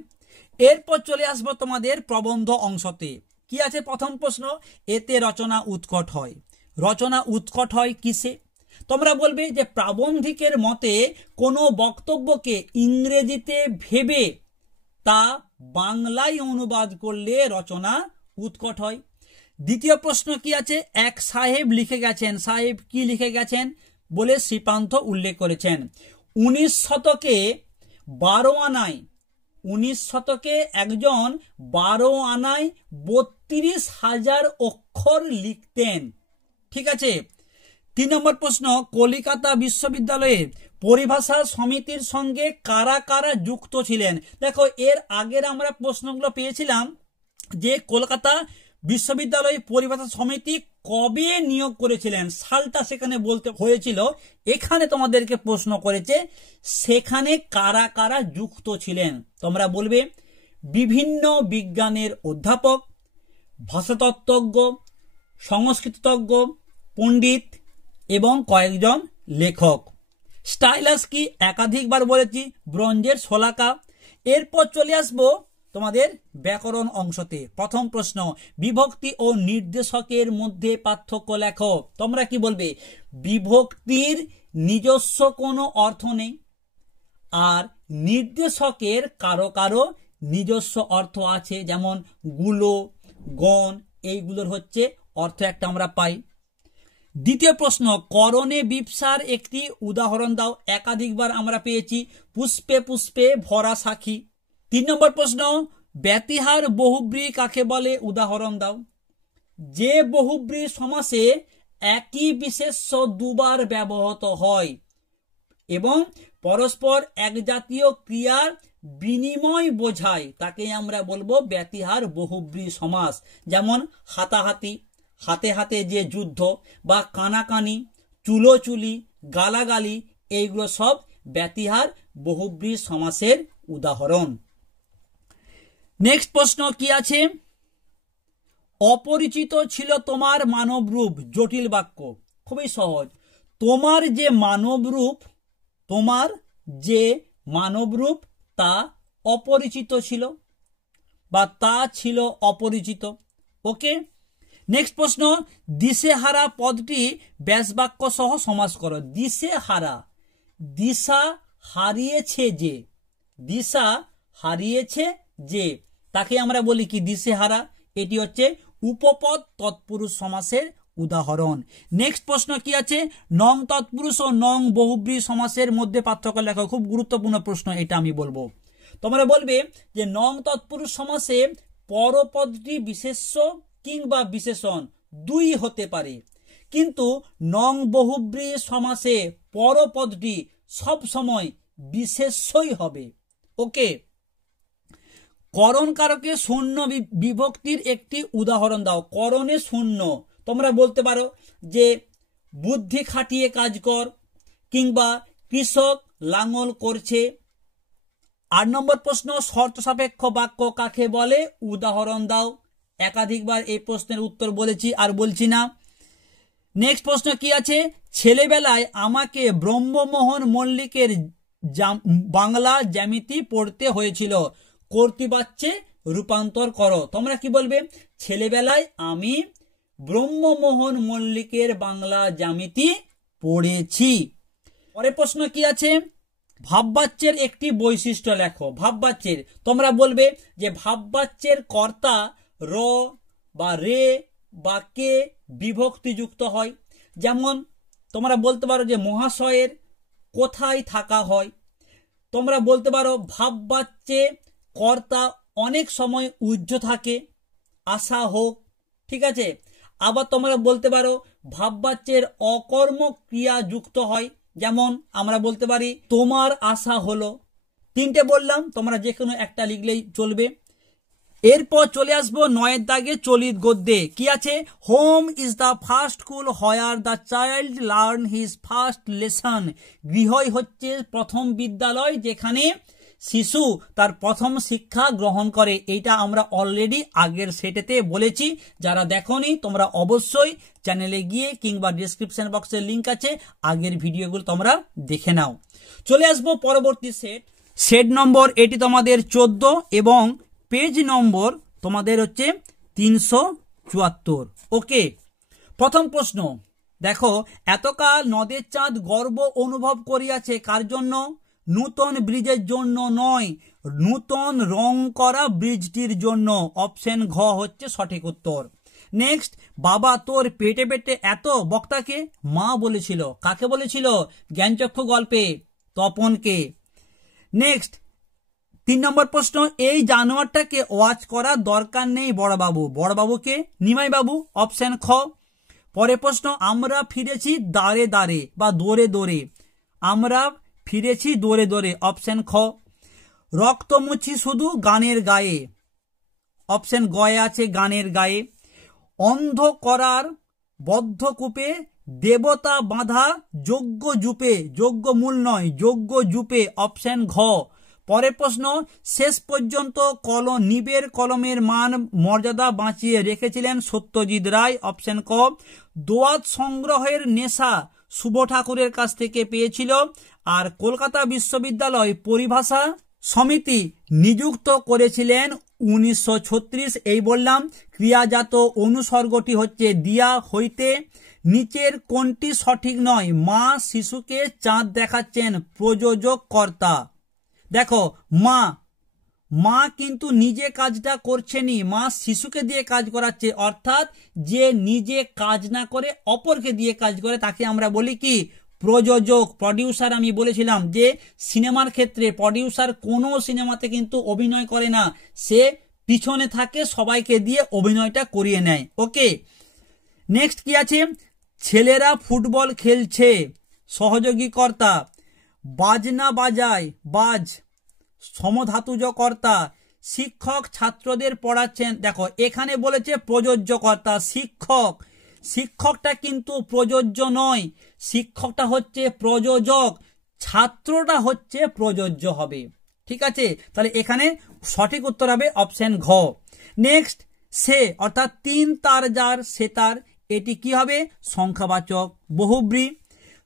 এরপর চলে আসবো তোমাদের প্রবন্ধ অংশতে। কি আছে প্রথম প্রশ্ন, এতে রচনা উৎকট হয়। রচনা উৎকট হয় কিসে? তোমরা বলবে যে প্রাবন্ধিকের মতে কোনো বক্তব্যকে ইংরেজিতে ভেবে তা বাংলায় অনুবাদ করলে রচনা উৎকট হয়। দ্বিতীয় প্রশ্ন কি আছে, এক সাহেব লিখে গেছেন, সাহেব কি লিখে গেছেন বলে শ্রীপান্থ উল্লেখ করেছেন। 19 শতকে 12 আনায়, 19 শতকে একজন 12 আনায় 32,000 অক্ষর লিখতেন। ঠিক আছে, 3 নম্বর প্রশ্ন, কলিকাতা বিশ্ববিদ্যালয়ের পরিভাষা সমিতির সঙ্গে কারা কারা যুক্ত ছিলেন? দেখো এর আগের আমরা প্রশ্নগুলো পেয়েছিলাম যে কলকাতা বিশ্ববিদ্যালয় পরিভাষা সমিতি কবে নিয়োগ করেছিলেন, সালটা সেখানে বলতে হয়েছিল। এখানে তোমাদেরকে প্রশ্ন করেছে সেখানে কারা কারা যুক্ত ছিলেন। তোমরা বলবে বিভিন্ন বিজ্ঞানের অধ্যাপক, ভাষাতত্ত্বজ্ঞ, সংস্কৃতজ্ঞ, পণ্ডিত এবং কয়েকজন লেখক। স্টাইলাস কি একাধিকবার বলেছি, ব্রোঞ্জের শলাকা। এরপর চলে আসবো তোমাদের ব্যাকরণ অংশতে। প্রথম প্রশ্ন, বিভক্তি ও নির্দেশকের মধ্যে পার্থক্য লেখো। তোমরা কি বলবে? বিভক্তির নিজস্ব কোনো অর্থ নেই, আর নির্দেশকের কারো কারো নিজস্ব অর্থ আছে, যেমন গুলো, গণ, এইগুলোর হচ্ছে অর্থ একটা আমরা পাই। দ্বিতীয় প্রশ্ন, করণে বিপসার একটি উদাহরণ দাও। একাধিকবার আমরা পেয়েছি, পুষ্পে পুষ্পে ভরা সাক্ষী। 3 নম্বর প্রশ্ন, ব্যতিহার বহুব্রী কাকে বলে? উদাহরণ দাও। যে বহুব্রী সমাসে একই বিশেষ্য দুবার ব্যবহৃত হয় এবং পরস্পর এক জাতীয় ক্রিয়ার বিনিময় বোঝায় তাকে আমরা বলবো ব্যতিহার বহুব্রী সমাস। যেমন হাতাহাতি, হাতে হাতে যে যুদ্ধ, বা কানাকানি, চুলোচুলি, গালাগালি, এইগুলো সব ব্যতিহার বহুব্রী সমাসের উদাহরণ। নেক্সট প্রশ্ন কি আছে, অপরিচিত ছিল তোমার মানব রূপ। জটিল বাক্য, খুবই সহজ। তোমার যে মানব রূপ, তোমার যে মানব রূপ তা অপরিচিত ছিল, বা তা ছিল অপরিচিত। ওকে, নেক্সট প্রশ্ন, দিশেহারা পদটি ব্যাসবাক্য সহ সমাস করো। দিশেহারা, দিশা হারিয়েছে যে, দিশা হারিয়েছে যে, তাকে আমরা বলি কি? দিশেহারা। এটি হচ্ছে উপপদ তৎপুরুষ সমাসের উদাহরণ। নেক্সট প্রশ্ন কি আছে, নং তৎপুরুষ ও নং বহুব্রী সমাসের মধ্যে পার্থক্য লেখো। খুব গুরুত্বপূর্ণ প্রশ্ন এটা, আমি বলবো। তোমরা বলবে যে নং তৎপুরুষ সমাসে পরপদটি বিশেষ্য কিংবা বিশেষণ দুই হতে পারে, কিন্তু নং বহুব্রী সমাসে পরপদটি সব সময় বিশেষ্যই হবে। ওকে, করণ কারকে শূন্য বিভক্তির একটি উদাহরণ দাও। করণে শূন্য, তোমরা বলতে পারো যে বুদ্ধি খাটিয়ে কাজ কর, কিংবা কৃষক লাঙল করছে। 8 নম্বর প্রশ্ন, শর্ত সাপেক্ষ বাক্য কাকে বলে? উদাহরণ দাও। একাধিকবার এই প্রশ্নের উত্তর বলেছি, আর বলছি না। নেক্সট প্রশ্ন কি আছে, ছেলেবেলায় আমাকে ব্রহ্মমোহন মল্লিকের বাংলা জ্যামিতি পড়তে হয়েছিল, কর্তৃবাচ্যে রূপান্তর করো। তোমরা কি বলবে? ছেলেবেলায় আমি ব্রহ্মমোহন মল্লিকের বাংলা জ্যামিতি পড়েছি। পরের প্রশ্ন কি আছে, ভাববাচ্যের একটি বৈশিষ্ট্য লেখো। ভাববাচ্যের তোমরা বলবে যে ভাববাচ্যের কর্তা র বা রে বা কে বিভক্তিযুক্ত হয়। যেমন তোমরা বলতে পারো যে মহাশয়ের কোথায় থাকা হয়। তোমরা বলতে পারো ভাববাচ্যে কর্তা অনেক সময় উজ্জ থাকে, আশা হোক। ঠিক আছে। আবার তোমরা বলতে পারো ভাববাচ্যের অকর্ম ক্রিয়া যুক্ত হয়। যেমন আমরা বলতে পারি তোমার আশা হলো। তিনটে বললাম, তোমরা যে কোনো একটা লিখলেই চলবে। এরপর চলে আসবো 9 দাগে চলিত গদ্যে। কি আছে? Home is the first school where the child learn his first lesson. গৃহই হচ্ছে প্রথম বিদ্যালয় যেখানে শিশু তার প্রথম শিক্ষা গ্রহণ করে। এইটা আমরা অলরেডি আগের সেটেতে বলেছি। যারা দেখোনি তোমরা অবশ্যই চ্যানেলে গিয়ে কিংবা ডিসক্রিপশন বক্সের লিঙ্ক আছে, আগের ভিডিওগুলো তোমরা দেখে নাও। চলে আসবো পরবর্তী সেট নম্বর, এটি তোমাদের 14 এবং পেজ নম্বর তোমাদের হচ্ছে 374। ওকে, প্রথম প্রশ্ন দেখো, এতকাল নদের চাঁদ গর্ব অনুভব করিয়াছে কার জন্য? নূতন ব্রিজের জন্য নয়, নূতন রং করা ব্রিজটির জন্য। অপশন ঘ হচ্ছে সঠিক উত্তর। নেক্সট, বাবা তোর পেটে পেটে এত। বক্তাকে মা বলেছিল। কাকে বলেছিল? জ্ঞানচক্ষু গল্পে তপনকে। নেক্সট 3 নম্বর প্রশ্ন, এই জানোয়ারটাকে ওয়াচ করার দরকার নেই বড়বাবু। বড়বাবুকে নিমাই বাবু। অপশন খ। পরে প্রশ্ন, আমরা ফিরেছি দাঁড়ে দাঁড়ে বা দৌড়ে দৌড়ে। আমরা ফিরেছি দৌড়ে দৌড়ে। অপশন খ। রক্ত মুছি শুধু গানের গায়ে। অপশন গয়ে আছে গানের গায়ে। অন্ধ করার বদ্ধকূপে দেবতা বাঁধা যোগ্য জুপে। যোগ্য মূল নয়, যোগ্য জুপে। অপশন ঘ। পরের প্রশ্ন, শেষ পর্যন্ত নিবের কলমের মান মর্যাদা বাঁচিয়ে রেখেছিলেন সত্যজিৎ রায়। অপশন ক। দোয়াত সংগ্রহের নেশা শুভ ঠাকুরের কাছ থেকে পেয়েছিল। আর কলকাতা বিশ্ববিদ্যালয় পরিভাষা সমিতি নিযুক্ত করেছিলেন 1936। এই বললাম। ক্রিয়াজাত অনুসর্গটি হচ্ছে দিয়া হইতে। নিচের কোনটি সঠিক নয়? মা শিশুকে চাঁদ দেখাচ্ছেন, প্রযোজক কর্তা। দেখো, মা কিন্তু নিজে কাজটা করছেনি, মা শিশুকে দিয়ে কাজ করাচ্ছে। অর্থাৎ যে নিজে কাজ না করে অপরকে দিয়ে কাজ করে তাকে আমরা বলি কি? প্রযোজক, প্রডিউসার। আমি বলেছিলাম যে সিনেমার ক্ষেত্রে প্রডিউসার কোনো সিনেমাতে কিন্তু অভিনয় করে না, সে পিছনে থাকে, সবাইকে দিয়ে অভিনয়টা করিয়ে নেয়। ওকে, নেক্সট কি আছে? ছেলেরা ফুটবল খেলছে, সহযোগী কর্তা। বাজনা বাজায়, বাজ সমধাতুজ কর্তা। শিক্ষক ছাত্রদের পড়াচ্ছেন। দেখো, এখানে বলেছে প্রযোজ্য কর্তা শিক্ষক। শিক্ষকটা কিন্তু প্রযোজ্য নয়, শিক্ষকটা হচ্ছে প্রযোজক, ছাত্রটা হচ্ছে প্রযোজ্য হবে। ঠিক আছে, তাহলে এখানে সঠিক উত্তর হবে অপশন ঘ। নেক্সট, সে অর্থাৎ 3 তার যার সে তার, এটি কি হবে? সংখ্যাবাচক বহুব্রী।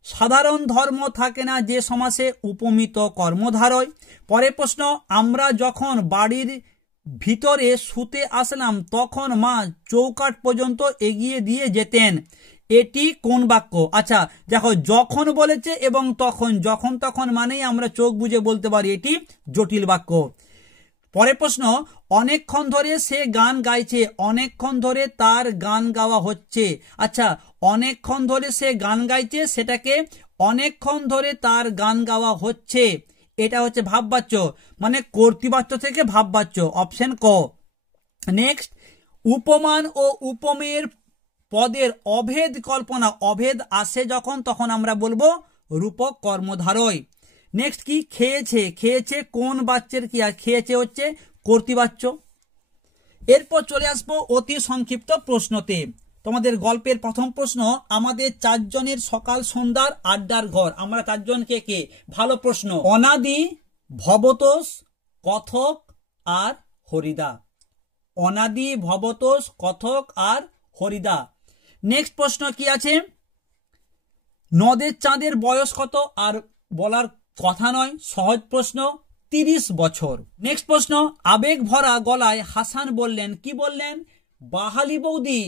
সাধারণ ধর্ম থাকে না যে সমাসে উপমিত কর্মধারয়। পরের প্রশ্ন, আমরা যখন বাড়ির ভিতরে শুতে আসলাম তখন মা চৌকাঠ পর্যন্ত এগিয়ে দিয়ে যেতেন। এটি কোন বাক্য? আচ্ছা দেখো, যখন বলেছে এবং তখন, যখন তখন মানেই আমরা চোখ বুজে বলতে পারি এটি জটিল বাক্য। পরের প্রশ্ন, অনেকক্ষণ ধরে সে গান গাইছে, অনেকক্ষণ ধরে তার গান গাওয়া হচ্ছে। আচ্ছা, অনেকক্ষণ ধরে সে গান গাইছে, সেটাকে অনেকক্ষণ ধরে তার গান গাওয়া হচ্ছে, এটা হচ্ছে ভাববাচ্য, মানে কর্তৃবাচ্য থেকে ভাববাচ্য। অপশন ক। নেক্সট, উপমান ও উপমেয়ের পদের অভেদ কল্পনা। অভেদ আসে যখন, তখন আমরা বলবো রূপক কর্মধারয়। নেক্সট কি? খেয়েছে। খেয়েছে কোন বাচ্চের ক্রিয়া? খেয়েছে হচ্ছে কর্তৃবাচ্য। এরপর চলে আসবো অতি সংক্ষিপ্ত প্রশ্নতে। তোমাদের গল্পের প্রথম প্রশ্ন, আমাদের 4 জনের সকাল সন্ধ্যার আড্ডার ঘর। আমরা 4 জন কে কে? ভালো প্রশ্ন। অনাদি, ভবতোষ, কথক আর হরিদা। অনাদি, ভবতোষ, কথক আর হরিদা। নেক্সট প্রশ্ন কি আছে? নদের চাঁদের বয়স কত? আর বলার কথা নয়, সহজ প্রশ্ন, 30 বছর। নেক্সট প্রশ্ন, আবেগ ভরা গলায় হাসান বললেন, কি বললেন? বাহালি বৌদি,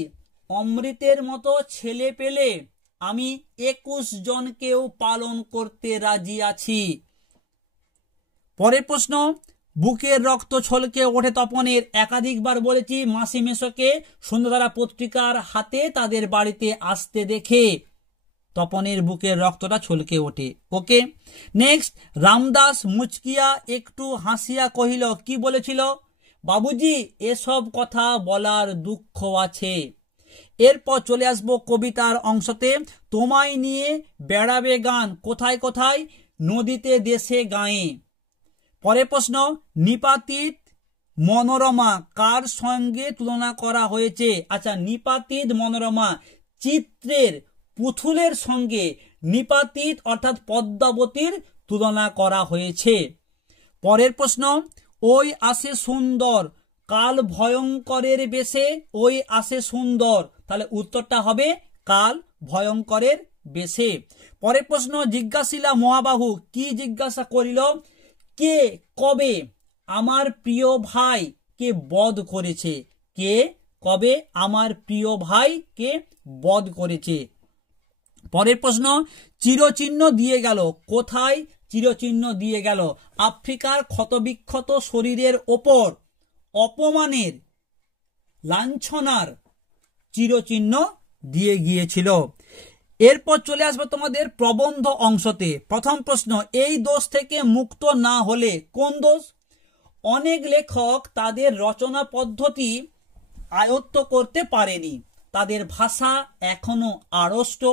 অমৃতের মতো ছেলে পেলে আমি 21 জনকেও পালন করতে রাজি আছি। পরের প্রশ্ন, বুকের রক্ত ছলকে ওঠে তপনের, একাধিকবার বলেছি মাসি মেশোকে সন্ধ্যাতারা পত্রিকার হাতে তাদের বাড়িতে আসতে দেখে তপনের বুকের রক্তটা ছলকে ওঠে। ওকে, নেক্সট, রামদাস মুচকিয়া একটু হাসিয়া কহিল, কি বলেছিল? বাবুজি, এসব কথা বলার দুঃখ আছে। এরপর চলে আসবো কবিতার অংশতে। তোমায় নিয়ে বেড়াবে গান কোথায় কোথায়, নদীতে দেশে গায়ে। পরের প্রশ্ন, নিপাতিত মনোরমা কার সঙ্গে তুলনা করা হয়েছে? আচ্ছা, নিপাতিত মনোরমা চিত্রের পুতুলের সঙ্গে নিপাতিত অর্থাৎ পদ্মাবতীর তুলনা করা হয়েছে। পরের প্রশ্ন, ওই আসে সুন্দর কাল ভয়ঙ্করের বেশে, ওই আসে সুন্দর, তাহলে উত্তরটা হবে কাল ভয়ঙ্করের বেশে। পরের প্রশ্ন, জিজ্ঞাসিলা মহাবাহু, কি জিজ্ঞাসা করিল? কে কবে আমার প্রিয় ভাই কে বধ করেছে? কে কবে আমার প্রিয় ভাই কে বধ করেছে? পরের প্রশ্ন, চিরচিহ্ন দিয়ে গেল কোথায়? চিরচিহ্ন দিয়ে গেল আফ্রিকার ক্ষতবিক্ষত শরীরের ওপর অপমানের লাঞ্ছনার চিরচিহ্ন দিয়ে গিয়েছিল। এরপর চলে আসবে তোমাদের প্রবন্ধ অংশতে। প্রথম প্রশ্ন, এই দোষ থেকে মুক্ত না হলে কোন দোষ? অনেক লেখক তাদের রচনা পদ্ধতি আয়ত্ত করতে পারেনি, তাদের ভাষা এখনো আড়ষ্ট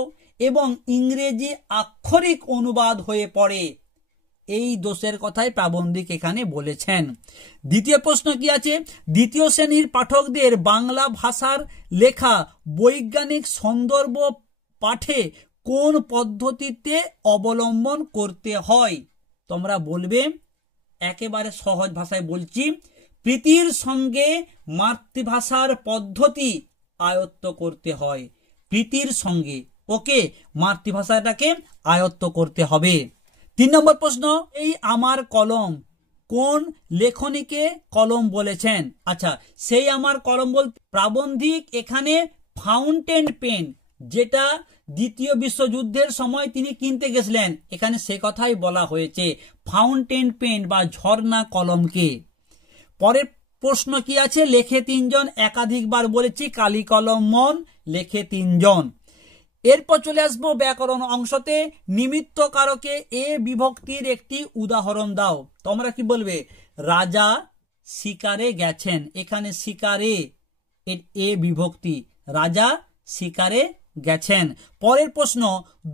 এবং ইংরেজি আক্ষরিক অনুবাদ হয়ে পড়ে, এই দোষের কথাই প্রাবন্ধিক এখানে বলেছেন। দ্বিতীয় প্রশ্ন কি আছে? দ্বিতীয় শ্রেণীর পাঠকদের বাংলা ভাষার লেখা বৈজ্ঞানিক সন্দর্ভ পাঠে কোন পদ্ধতিতে অবলম্বন করতে হয়? তোমরা বলবে, একেবারে সহজ ভাষায় বলছি, প্রীতির সঙ্গে মাতৃভাষার পদ্ধতি আয়ত্ত করতে হয়। প্রীতির সঙ্গে, ওকে, মাতৃভাষাটাকে আয়ত্ত করতে হবে। 3 নম্বর প্রশ্ন, এই আমার কলম কোন লেখনীকে কলম বলেছেন? আচ্ছা, সেই আমার কলম বলতে প্রাবন্ধিক এখানে ফাউন্টেন পেন, যেটা দ্বিতীয় বিশ্বযুদ্ধের সময় তিনি কিনতে গেছিলেন, এখানে সে কথাই বলা হয়েছে, ফাউন্টেন পেন বা ঝর্ণা কলমকে। পরের প্রশ্ন কি আছে? লেখে 3 জন, একাধিকবার বলেছি কালি কলম মন, লেখে 3 জন। এরপর চলে আসবো ব্যাকরণ অংশতে। নিমিত্ত কারকে এ বিভক্তির একটি উদাহরণ দাও। তোমরা কি বলবে? রাজা শিকারে গেছেন, এখানে শিকারে এ বিভক্তি, রাজা শিকারে গেছেন। পরের প্রশ্ন,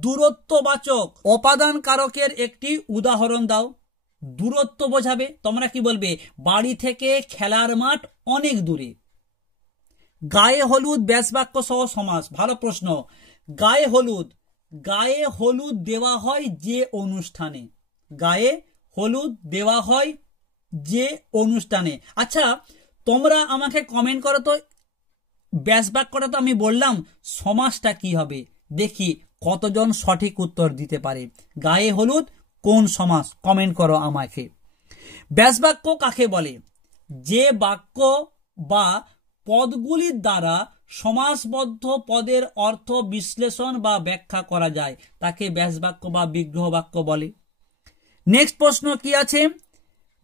দূরত্ববাচক অপাদান কারকের একটি উদাহরণ দাও। দূরত্ব বোঝাবে, তোমরা কি বলবে? বাড়ি থেকে খেলার মাঠ অনেক দূরে। গায়ে হলুদ ব্যাসবাক্য সহ সমাস। ভালো প্রশ্ন। গায়ে হলুদ দেওয়া হয় যে অনুষ্ঠানে, গায়ে হলুদ দেওয়া হয় যে অনুষ্ঠানে। আচ্ছা, তোমরা আমাকে কমেন্ট করো তো, ব্যাসবাক্যটা তো আমি বললাম, সমাসটা কি হবে? দেখি কতজন সঠিক উত্তর দিতে পারে। গায়ে হলুদ কোন সমাস? কমেন্ট করো আমাকে। ব্যাসবাক্য কাকে বলে? যে বাক্য বা পদগুলির দ্বারা সমাসবদ্ধ পদের অর্থ বিশ্লেষণ বা ব্যাখ্যা করা যায়, তাকে ব্যাসবাক্য বা বিগ্রহ বাক্য বলে। নেক্সট প্রশ্ন কি আছে?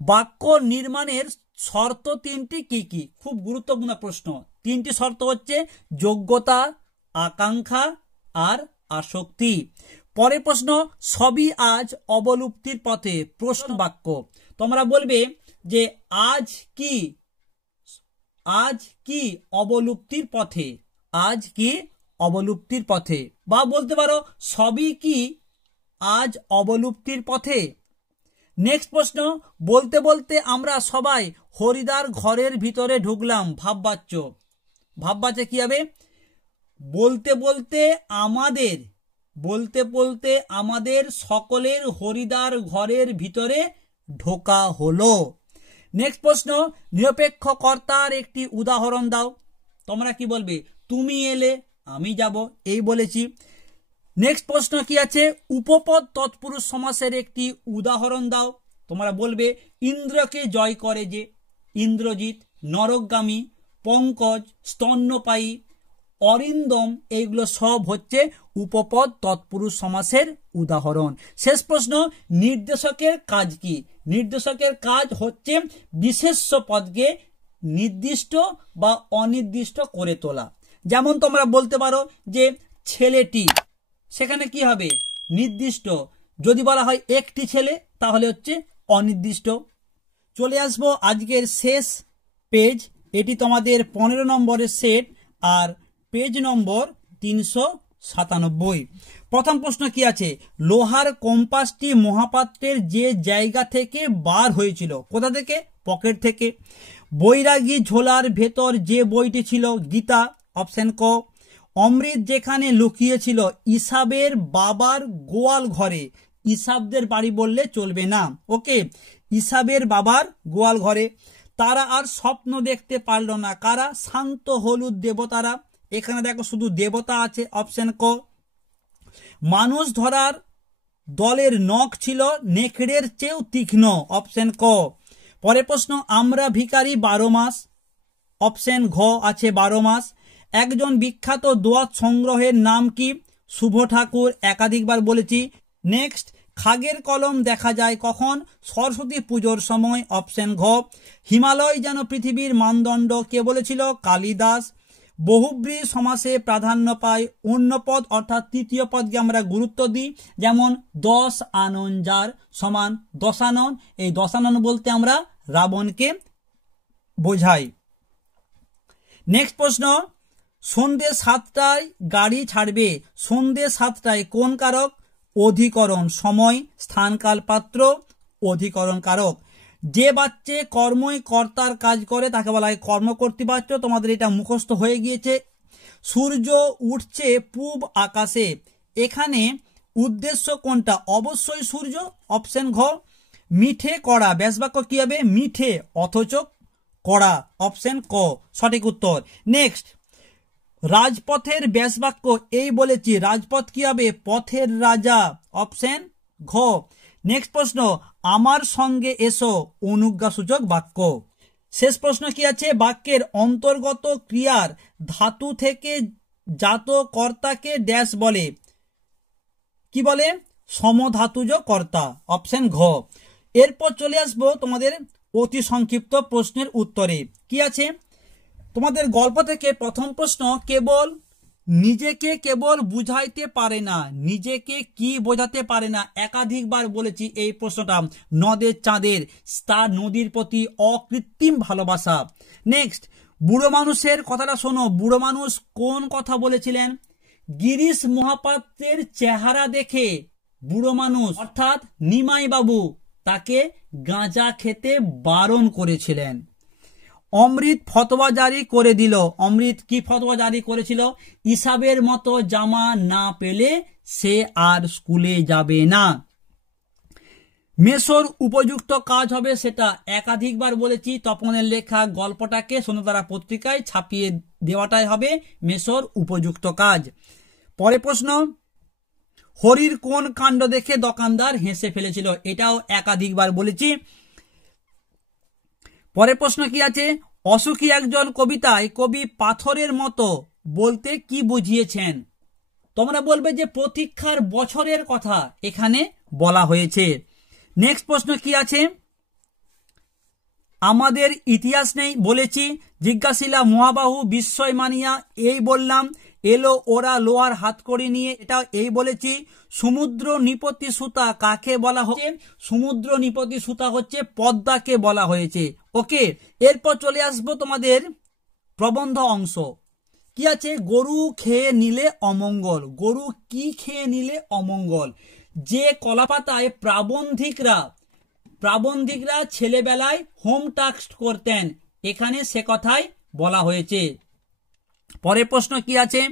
বাক্য নির্মাণের শর্ত 3টি কি কি? খুব গুরুত্বপূর্ণ প্রশ্ন। 3টি শর্ত হচ্ছে যোগ্যতা, আকাঙ্ক্ষা আর আসক্তি। পরের প্রশ্ন, সবই আজ অবলুপ্তির পথে, প্রশ্ন বাক্য। তোমরা বলবে যে আজ কি অবলুপ্তির পথে, আজ কি অবলুপ্তির পথে, বা বলতে পারো সবই কি আজ অবলুপ্তির পথে। নেক্সট প্রশ্ন, বলতে বলতে আমরা সবাই হরিদার ঘরের ভিতরে ঢুকলাম, ভাববাচ্য। ভাববাচ্য কি হবে? বলতে বলতে আমাদের সকলের হরিদার ঘরের ভিতরে ঢোকা হলো। নেক্সট প্রশ্ন, নিরপেক্ষ কর্তার একটি উদাহরণ দাও। তোমরা কি বলবে? তুমি এলে আমি যাব, এই বলেছি। নেক্সট প্রশ্ন কি আছে? উপপদ তৎপুরুষ সমাসের একটি উদাহরণ দাও। তোমরা বলবে ইন্দ্রকে জয় করে যে, ইন্দ্রজিৎ, নরকগামী, পঙ্কজ, স্তন্যপায়ী, অরিন্দম, এইগুলো সব হচ্ছে উপপদ তৎপুরুষ সমাসের উদাহরণ। শেষ প্রশ্ন, নির্দেশকের কাজ কি? নির্দেশকের কাজ হচ্ছে বিশেষ্য পদকে নির্দিষ্ট বা অনির্দিষ্ট করে তোলা। যেমন তোমরা বলতে পারো যে ছেলেটি, সেখানে কি হবে? নির্দিষ্ট। যদি বলা হয় একটি ছেলে, তাহলে হচ্ছে অনির্দিষ্ট। চলে আসবো আজকের শেষ পেজ, এটি তোমাদের 15 নম্বরের সেট আর পেজ নম্বর 397। প্রথম প্রশ্ন কি আছে? লোহার কম্পাসটি মহাপাত্রের যে জায়গা থেকে বার হয়েছিল, কোথা থেকে? পকেট থেকে। বৈরাগী ঝোলার ভেতর যে বইটি ছিল, গীতা, অপশন ক। অমৃত যেখানে লুকিয়েছিল, ইসাবের বাবার গোয়াল ঘরে। ইসাবদের বাড়ি বললে চলবে না, ওকে, ইসাবের বাবার গোয়াল ঘরে। তারা আর স্বপ্ন দেখতে পারল না, কারা? শান্ত হলুদ দেবতারা। এখানে দেখো শুধু দেবতা আছে, অপশন ক। মানুষ ধরার দলের নখ ছিল নেকড়ের চেয়েও তীক্ষ্ণ, অপশন ক। পরে প্রশ্ন, আমরা ভিখারি 12 মাস, অপশন ঘ আছে 12 মাস। একজন বিখ্যাত দোয়াত সংগ্রহের নাম কি? শুভ ঠাকুর, একাধিকবার বলেছি। নেক্সট, খাগের কলম দেখা যায় কখন? সরস্বতী পুজোর সময়, অপশন ঘ। হিমালয় যেন পৃথিবীর মানদণ্ড, কে বলেছিল? কালিদাস। বহুব্রী সমাসে প্রাধান্য পায় অন্যপদ অর্থাৎ তৃতীয় পদকে আমরা গুরুত্ব দিই, যেমন 10 আনন যার সমান দশানন। এই দশানন বলতে আমরা রাবণকে বোঝাই। নেক্সট প্রশ্ন, সন্ধ্যে 7টায় গাড়ি ছাড়বে, সন্ধ্যে 7টায় কোন কারক? অধিকরণ। সময়, স্থানকাল, পাত্র, অধিকরণ কারক। যে বাচ্চে কর্মই কর্তার কাজ করে তাকে বলা হয় কর্মকর্তৃবাচ্য। তোমাদের এটা মুখস্থ হয়ে গিয়েছে। সূর্য উঠছে পূব আকাশে, এখানে উদ্দেশ্য কোনটা? অবশ্যই সূর্য, অপশন ঘ। মিঠে কড়া, ব্যাসবাক্য কি হবে? মিঠে অথচ কড়া, অপশন ক সঠিক উত্তর। নেক্সট, রাজপথের ব্যাসবাক্য এই বলেছি, রাজপথ কি হবে? পথের রাজা, অপশন ঘ। নেক্সট প্রশ্ন, আমার সঙ্গে এসো, অনুজ্ঞাসূচক বাক্য। শেষ প্রশ্ন কি আছে? বাক্যের অন্তর্গত ক্রিয়ার ধাতু থেকে জাত কর্তাকে ড্যাশ বলে, কি বলে? সমধাতুজ কর্তা, অপশন ঘ। এরপর চলে আসবো তোমাদের অতি সংক্ষিপ্ত প্রশ্নের উত্তরে। কি আছে তোমাদের গল্প থেকে? প্রথম প্রশ্ন, নিজেকে কেবল বুঝাইতে পারে না, নিজেকে কি বোঝাতে পারে না? একাধিকবার বলেছি এই প্রশ্নটা। নদের চাঁদের, তার নদীর প্রতি অকৃত্রিম ভালোবাসা। নেক্সট, বুড়ো মানুষের কথাটা শোনো, বুড়ো মানুষ কোন কথা বলেছিলেন? গিরিশ মহাপাত্রের চেহারা দেখে বুড়ো মানুষ অর্থাৎ নিমাই বাবু তাকে গাঁজা খেতে বারণ করেছিলেন। অমৃত ফতোয়া জারি করে দিল, অমৃত কি ফতোয়া জারি করেছিল? ইসাবের মতো জামা না পেলে সে আর স্কুলে যাবে না। মেসোর উপযুক্ত কাজ হবে সেটা একাধিকবার বলেছি। তপনের লেখা গল্পটাকে সোনাতারা পত্রিকায় ছাপিয়ে দেওয়াটাই হবে মেসোর উপযুক্ত কাজ। পরে প্রশ্ন, হরির কোন কাণ্ড দেখে দোকানদার হেসে ফেলেছিল? এটাও একাধিকবার বলেছি। পরে প্রশ্ন কি আছে? অসুখী একজন কবিতায় কবি পাথরের মতো বলতে কি বুঝিয়েছেন? তোমরা বলবে যে প্রতীক্ষার বছরের কথা এখানে বলা হয়েছে। নেক্সট প্রশ্ন কি আছে? আমাদের ইতিহাস নেই বলেছি, জিজ্ঞাসিলা মহাবাহু বিস্ময় মানিয়া এই বললাম, এলো ওরা লোহার হাতকড়ি নিয়ে, এটা এই বলেছি। সমুদ্র নিপতি সুতা কাকে বলা হচ্ছে? সমুদ্র নিপতি সুতা হচ্ছে পদ্মাকে বলা হয়েছে, ওকে। এরপর চলে আসবো তোমাদের প্রবন্ধ অংশ। কি আছে? গরু খেয়ে নিলে অমঙ্গল, গরু কি খেয়ে নিলে অমঙ্গল? যে কলাপাতায় প্রাবন্ধিকরা ছেলেবেলায় হোম টাস্ক করতেন, এখানে সে কথাই বলা হয়েছে। পরের প্রশ্ন কি আছে?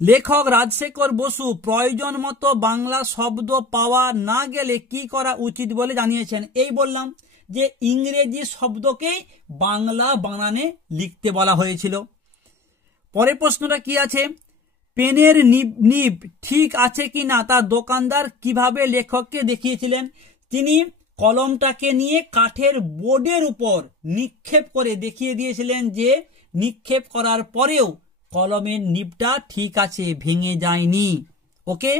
লেখক রাজশেখর বসু প্রয়োজন মতো বাংলা শব্দ পাওয়া না গেলে কি করা উচিত বলে জানিয়েছেন? এই বললাম যে ইংরেজি শব্দকেই বাংলা বানানে লিখতে বলা হয়েছিল। পরের প্রশ্নটা কি আছে? পেনের নিব ঠিক আছে কি না তা দোকানদার কিভাবে লেখককে দেখিয়েছিলেন? তিনি কলমটাকে নিয়ে কাঠের বোর্ডের উপর নিক্ষেপ করে দেখিয়ে দিয়েছিলেন যে নিক্ষেপ করার পরেও কলমের নিবটা ঠিক আছে, ভেঙে যায়নি, ওকে।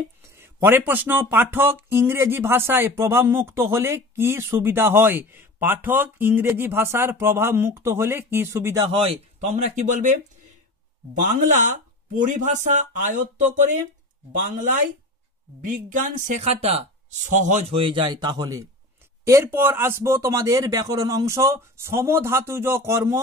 পরের প্রশ্ন, পাঠক ইংরেজি ভাষায় প্রভাব মুক্ত হলে কি সুবিধা হয়? পাঠক ইংরেজি ভাষার প্রভাব মুক্ত হলে কি সুবিধা হয়? তোমরা কি বলবে? বাংলা পরিভাষা আয়ত্ত করে বাংলায় বিজ্ঞান শেখাটা সহজ হয়ে যায় তাহলে। এরপর আসবো তোমাদের ব্যাকরণ অংশ। সমধাতুজ কর্ম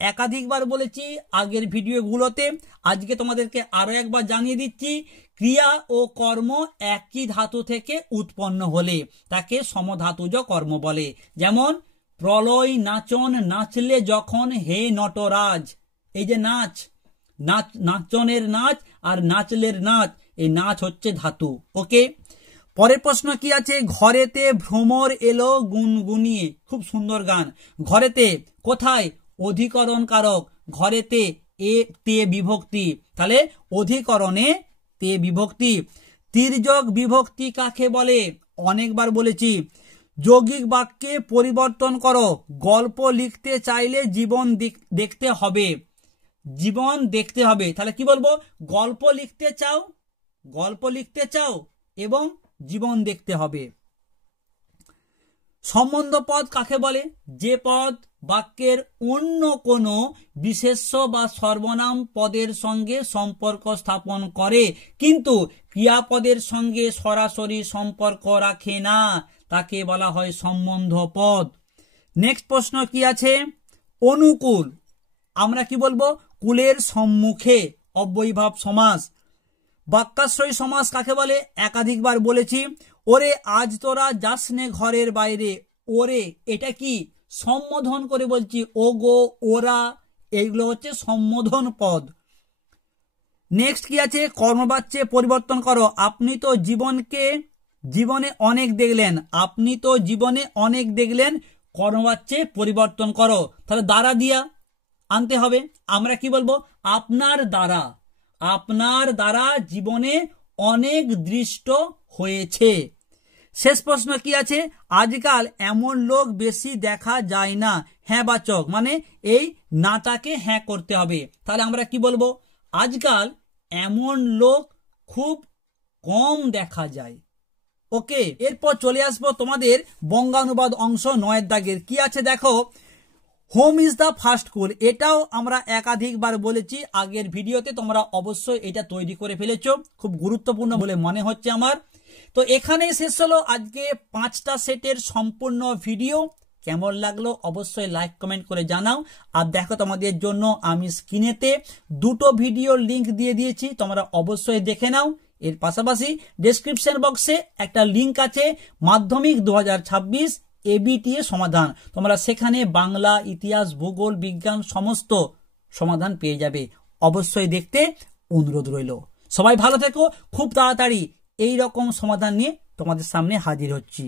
একাধিকবার বলেছি আগের ভিডিওগুলোতে, আজকে তোমাদেরকে আরো একবার জানিয়ে দিচ্ছি। ক্রিয়া ও কর্ম একই ধাতু থেকে উৎপন্ন হলে তাকে সমধাতুজ কর্ম বলে। যেমন প্রলয় নাচন, নাচলে যখন হে নটরাজ। এই যে নাচ, নাচনের নাচ আর নাচলের নাচ, এই নাচ হচ্ছে ধাতু। ওকে, পরের প্রশ্ন কি আছে? ঘরেতে ভ্রমর এলো গুনগুনিয়ে। খুব সুন্দর গান। ঘরেতে কোথায়? অধিকরণ কারক। ঘরেতে এ তে বিভক্তি, তাহলে অধিকরণে তে বিভক্তি। তির্যক বিভক্তি কাকে বলে? অনেকবার বলেছি। যৌগিক বাক্যে পরিবর্তন করো। গল্প লিখতে চাইলে জীবন দেখতে হবে। জীবন দেখতে হবে, তাহলে কি বলবো? গল্প লিখতে চাও, গল্প লিখতে চাও এবং জীবন দেখতে হবে। সম্বন্ধ পদ কাকে বলে? যে পদ বাক্যের অন্য কোনো বিশেষ্য বা সর্বনাম পদের সঙ্গে সম্পর্ক স্থাপন করে কিন্তু ক্রিয়াপদের সঙ্গে সরাসরি সম্পর্ক রাখে না, তাকে বলা হয় সম্বন্ধ পদ। নেক্সট প্রশ্ন কি আছে? অনুকূল, আমরা কি বলবো? কুলের সম্মুখে অব্যয়ীভাব সমাস। বাক্যাশ্রয়ী সমাস কাকে বলে? একাধিকবার বলেছি। ওরে আজ তোরা যাস নে ঘরের বাইরে। ওরে, এটা কি? সম্বোধন করে বলছি। ও গো, ওরা, এইগুলো হচ্ছে সম্বোধন পদ। নেক্সট কি আছে? কর্মবাচ্যে পরিবর্তন করো। আপনি তো জীবনে অনেক দেখলেন। আপনি তো জীবনে অনেক দেখলেন, কর্মবাচ্যে পরিবর্তন করো। তাহলে দ্বারা দিয়া আনতে হবে। আমরা কি বলবো? আপনার দ্বারা, আপনার দ্বারা জীবনে অনেক দৃষ্ট হয়েছে। শেষ প্রশ্ন কি আছে? আজকাল এমন লোক বেশি দেখা যায় না। হ্যাঁ বাচক, মানে এই নাটাকে হ্যাঁ করতে হবে। তাহলে আমরা কি বলবো? আজকাল এমন লোক খুব কম দেখা যায়। ওকে, এরপর চলে আসবো তোমাদের বঙ্গানুবাদ অংশ 9 দাগের। কি আছে দেখো? Home is the first school. এটাও আমরা একাধিকবার বলেছি আগের ভিডিওতে, তোমরা অবশ্যই এটা তৈরি করে ফেলেছো। খুব গুরুত্বপূর্ণ বলে মনে হচ্ছে আমার। তো এখানে শেষ হলো আজকে 5টা সেটের সম্পূর্ণ ভিডিও। কেমন লাগলো অবশ্যই লাইক কমেন্ট করে জানাও। আর দেখো, তোমাদের জন্য আমি স্ক্রিনেতে 2টো ভিডিও লিংক দিয়ে দিয়েছি, তোমরা অবশ্যই দেখে নাও। এর পাশাপাশি ডেসক্রিপশন বক্সে একটা লিংক আছে, মাধ্যমিক 2026 এবিটিএ সমাধান। তোমরা সেখানে বাংলা, ইতিহাস, ভূগোল, বিজ্ঞান সমস্ত সমাধান পেয়ে যাবে। অবশ্যই দেখতে অনুরোধ রইল। সবাই ভালো থেকো। খুব তাড়াতাড়ি এই রকম সমাধান নিয়ে তোমাদের সামনে হাজির হচ্ছি।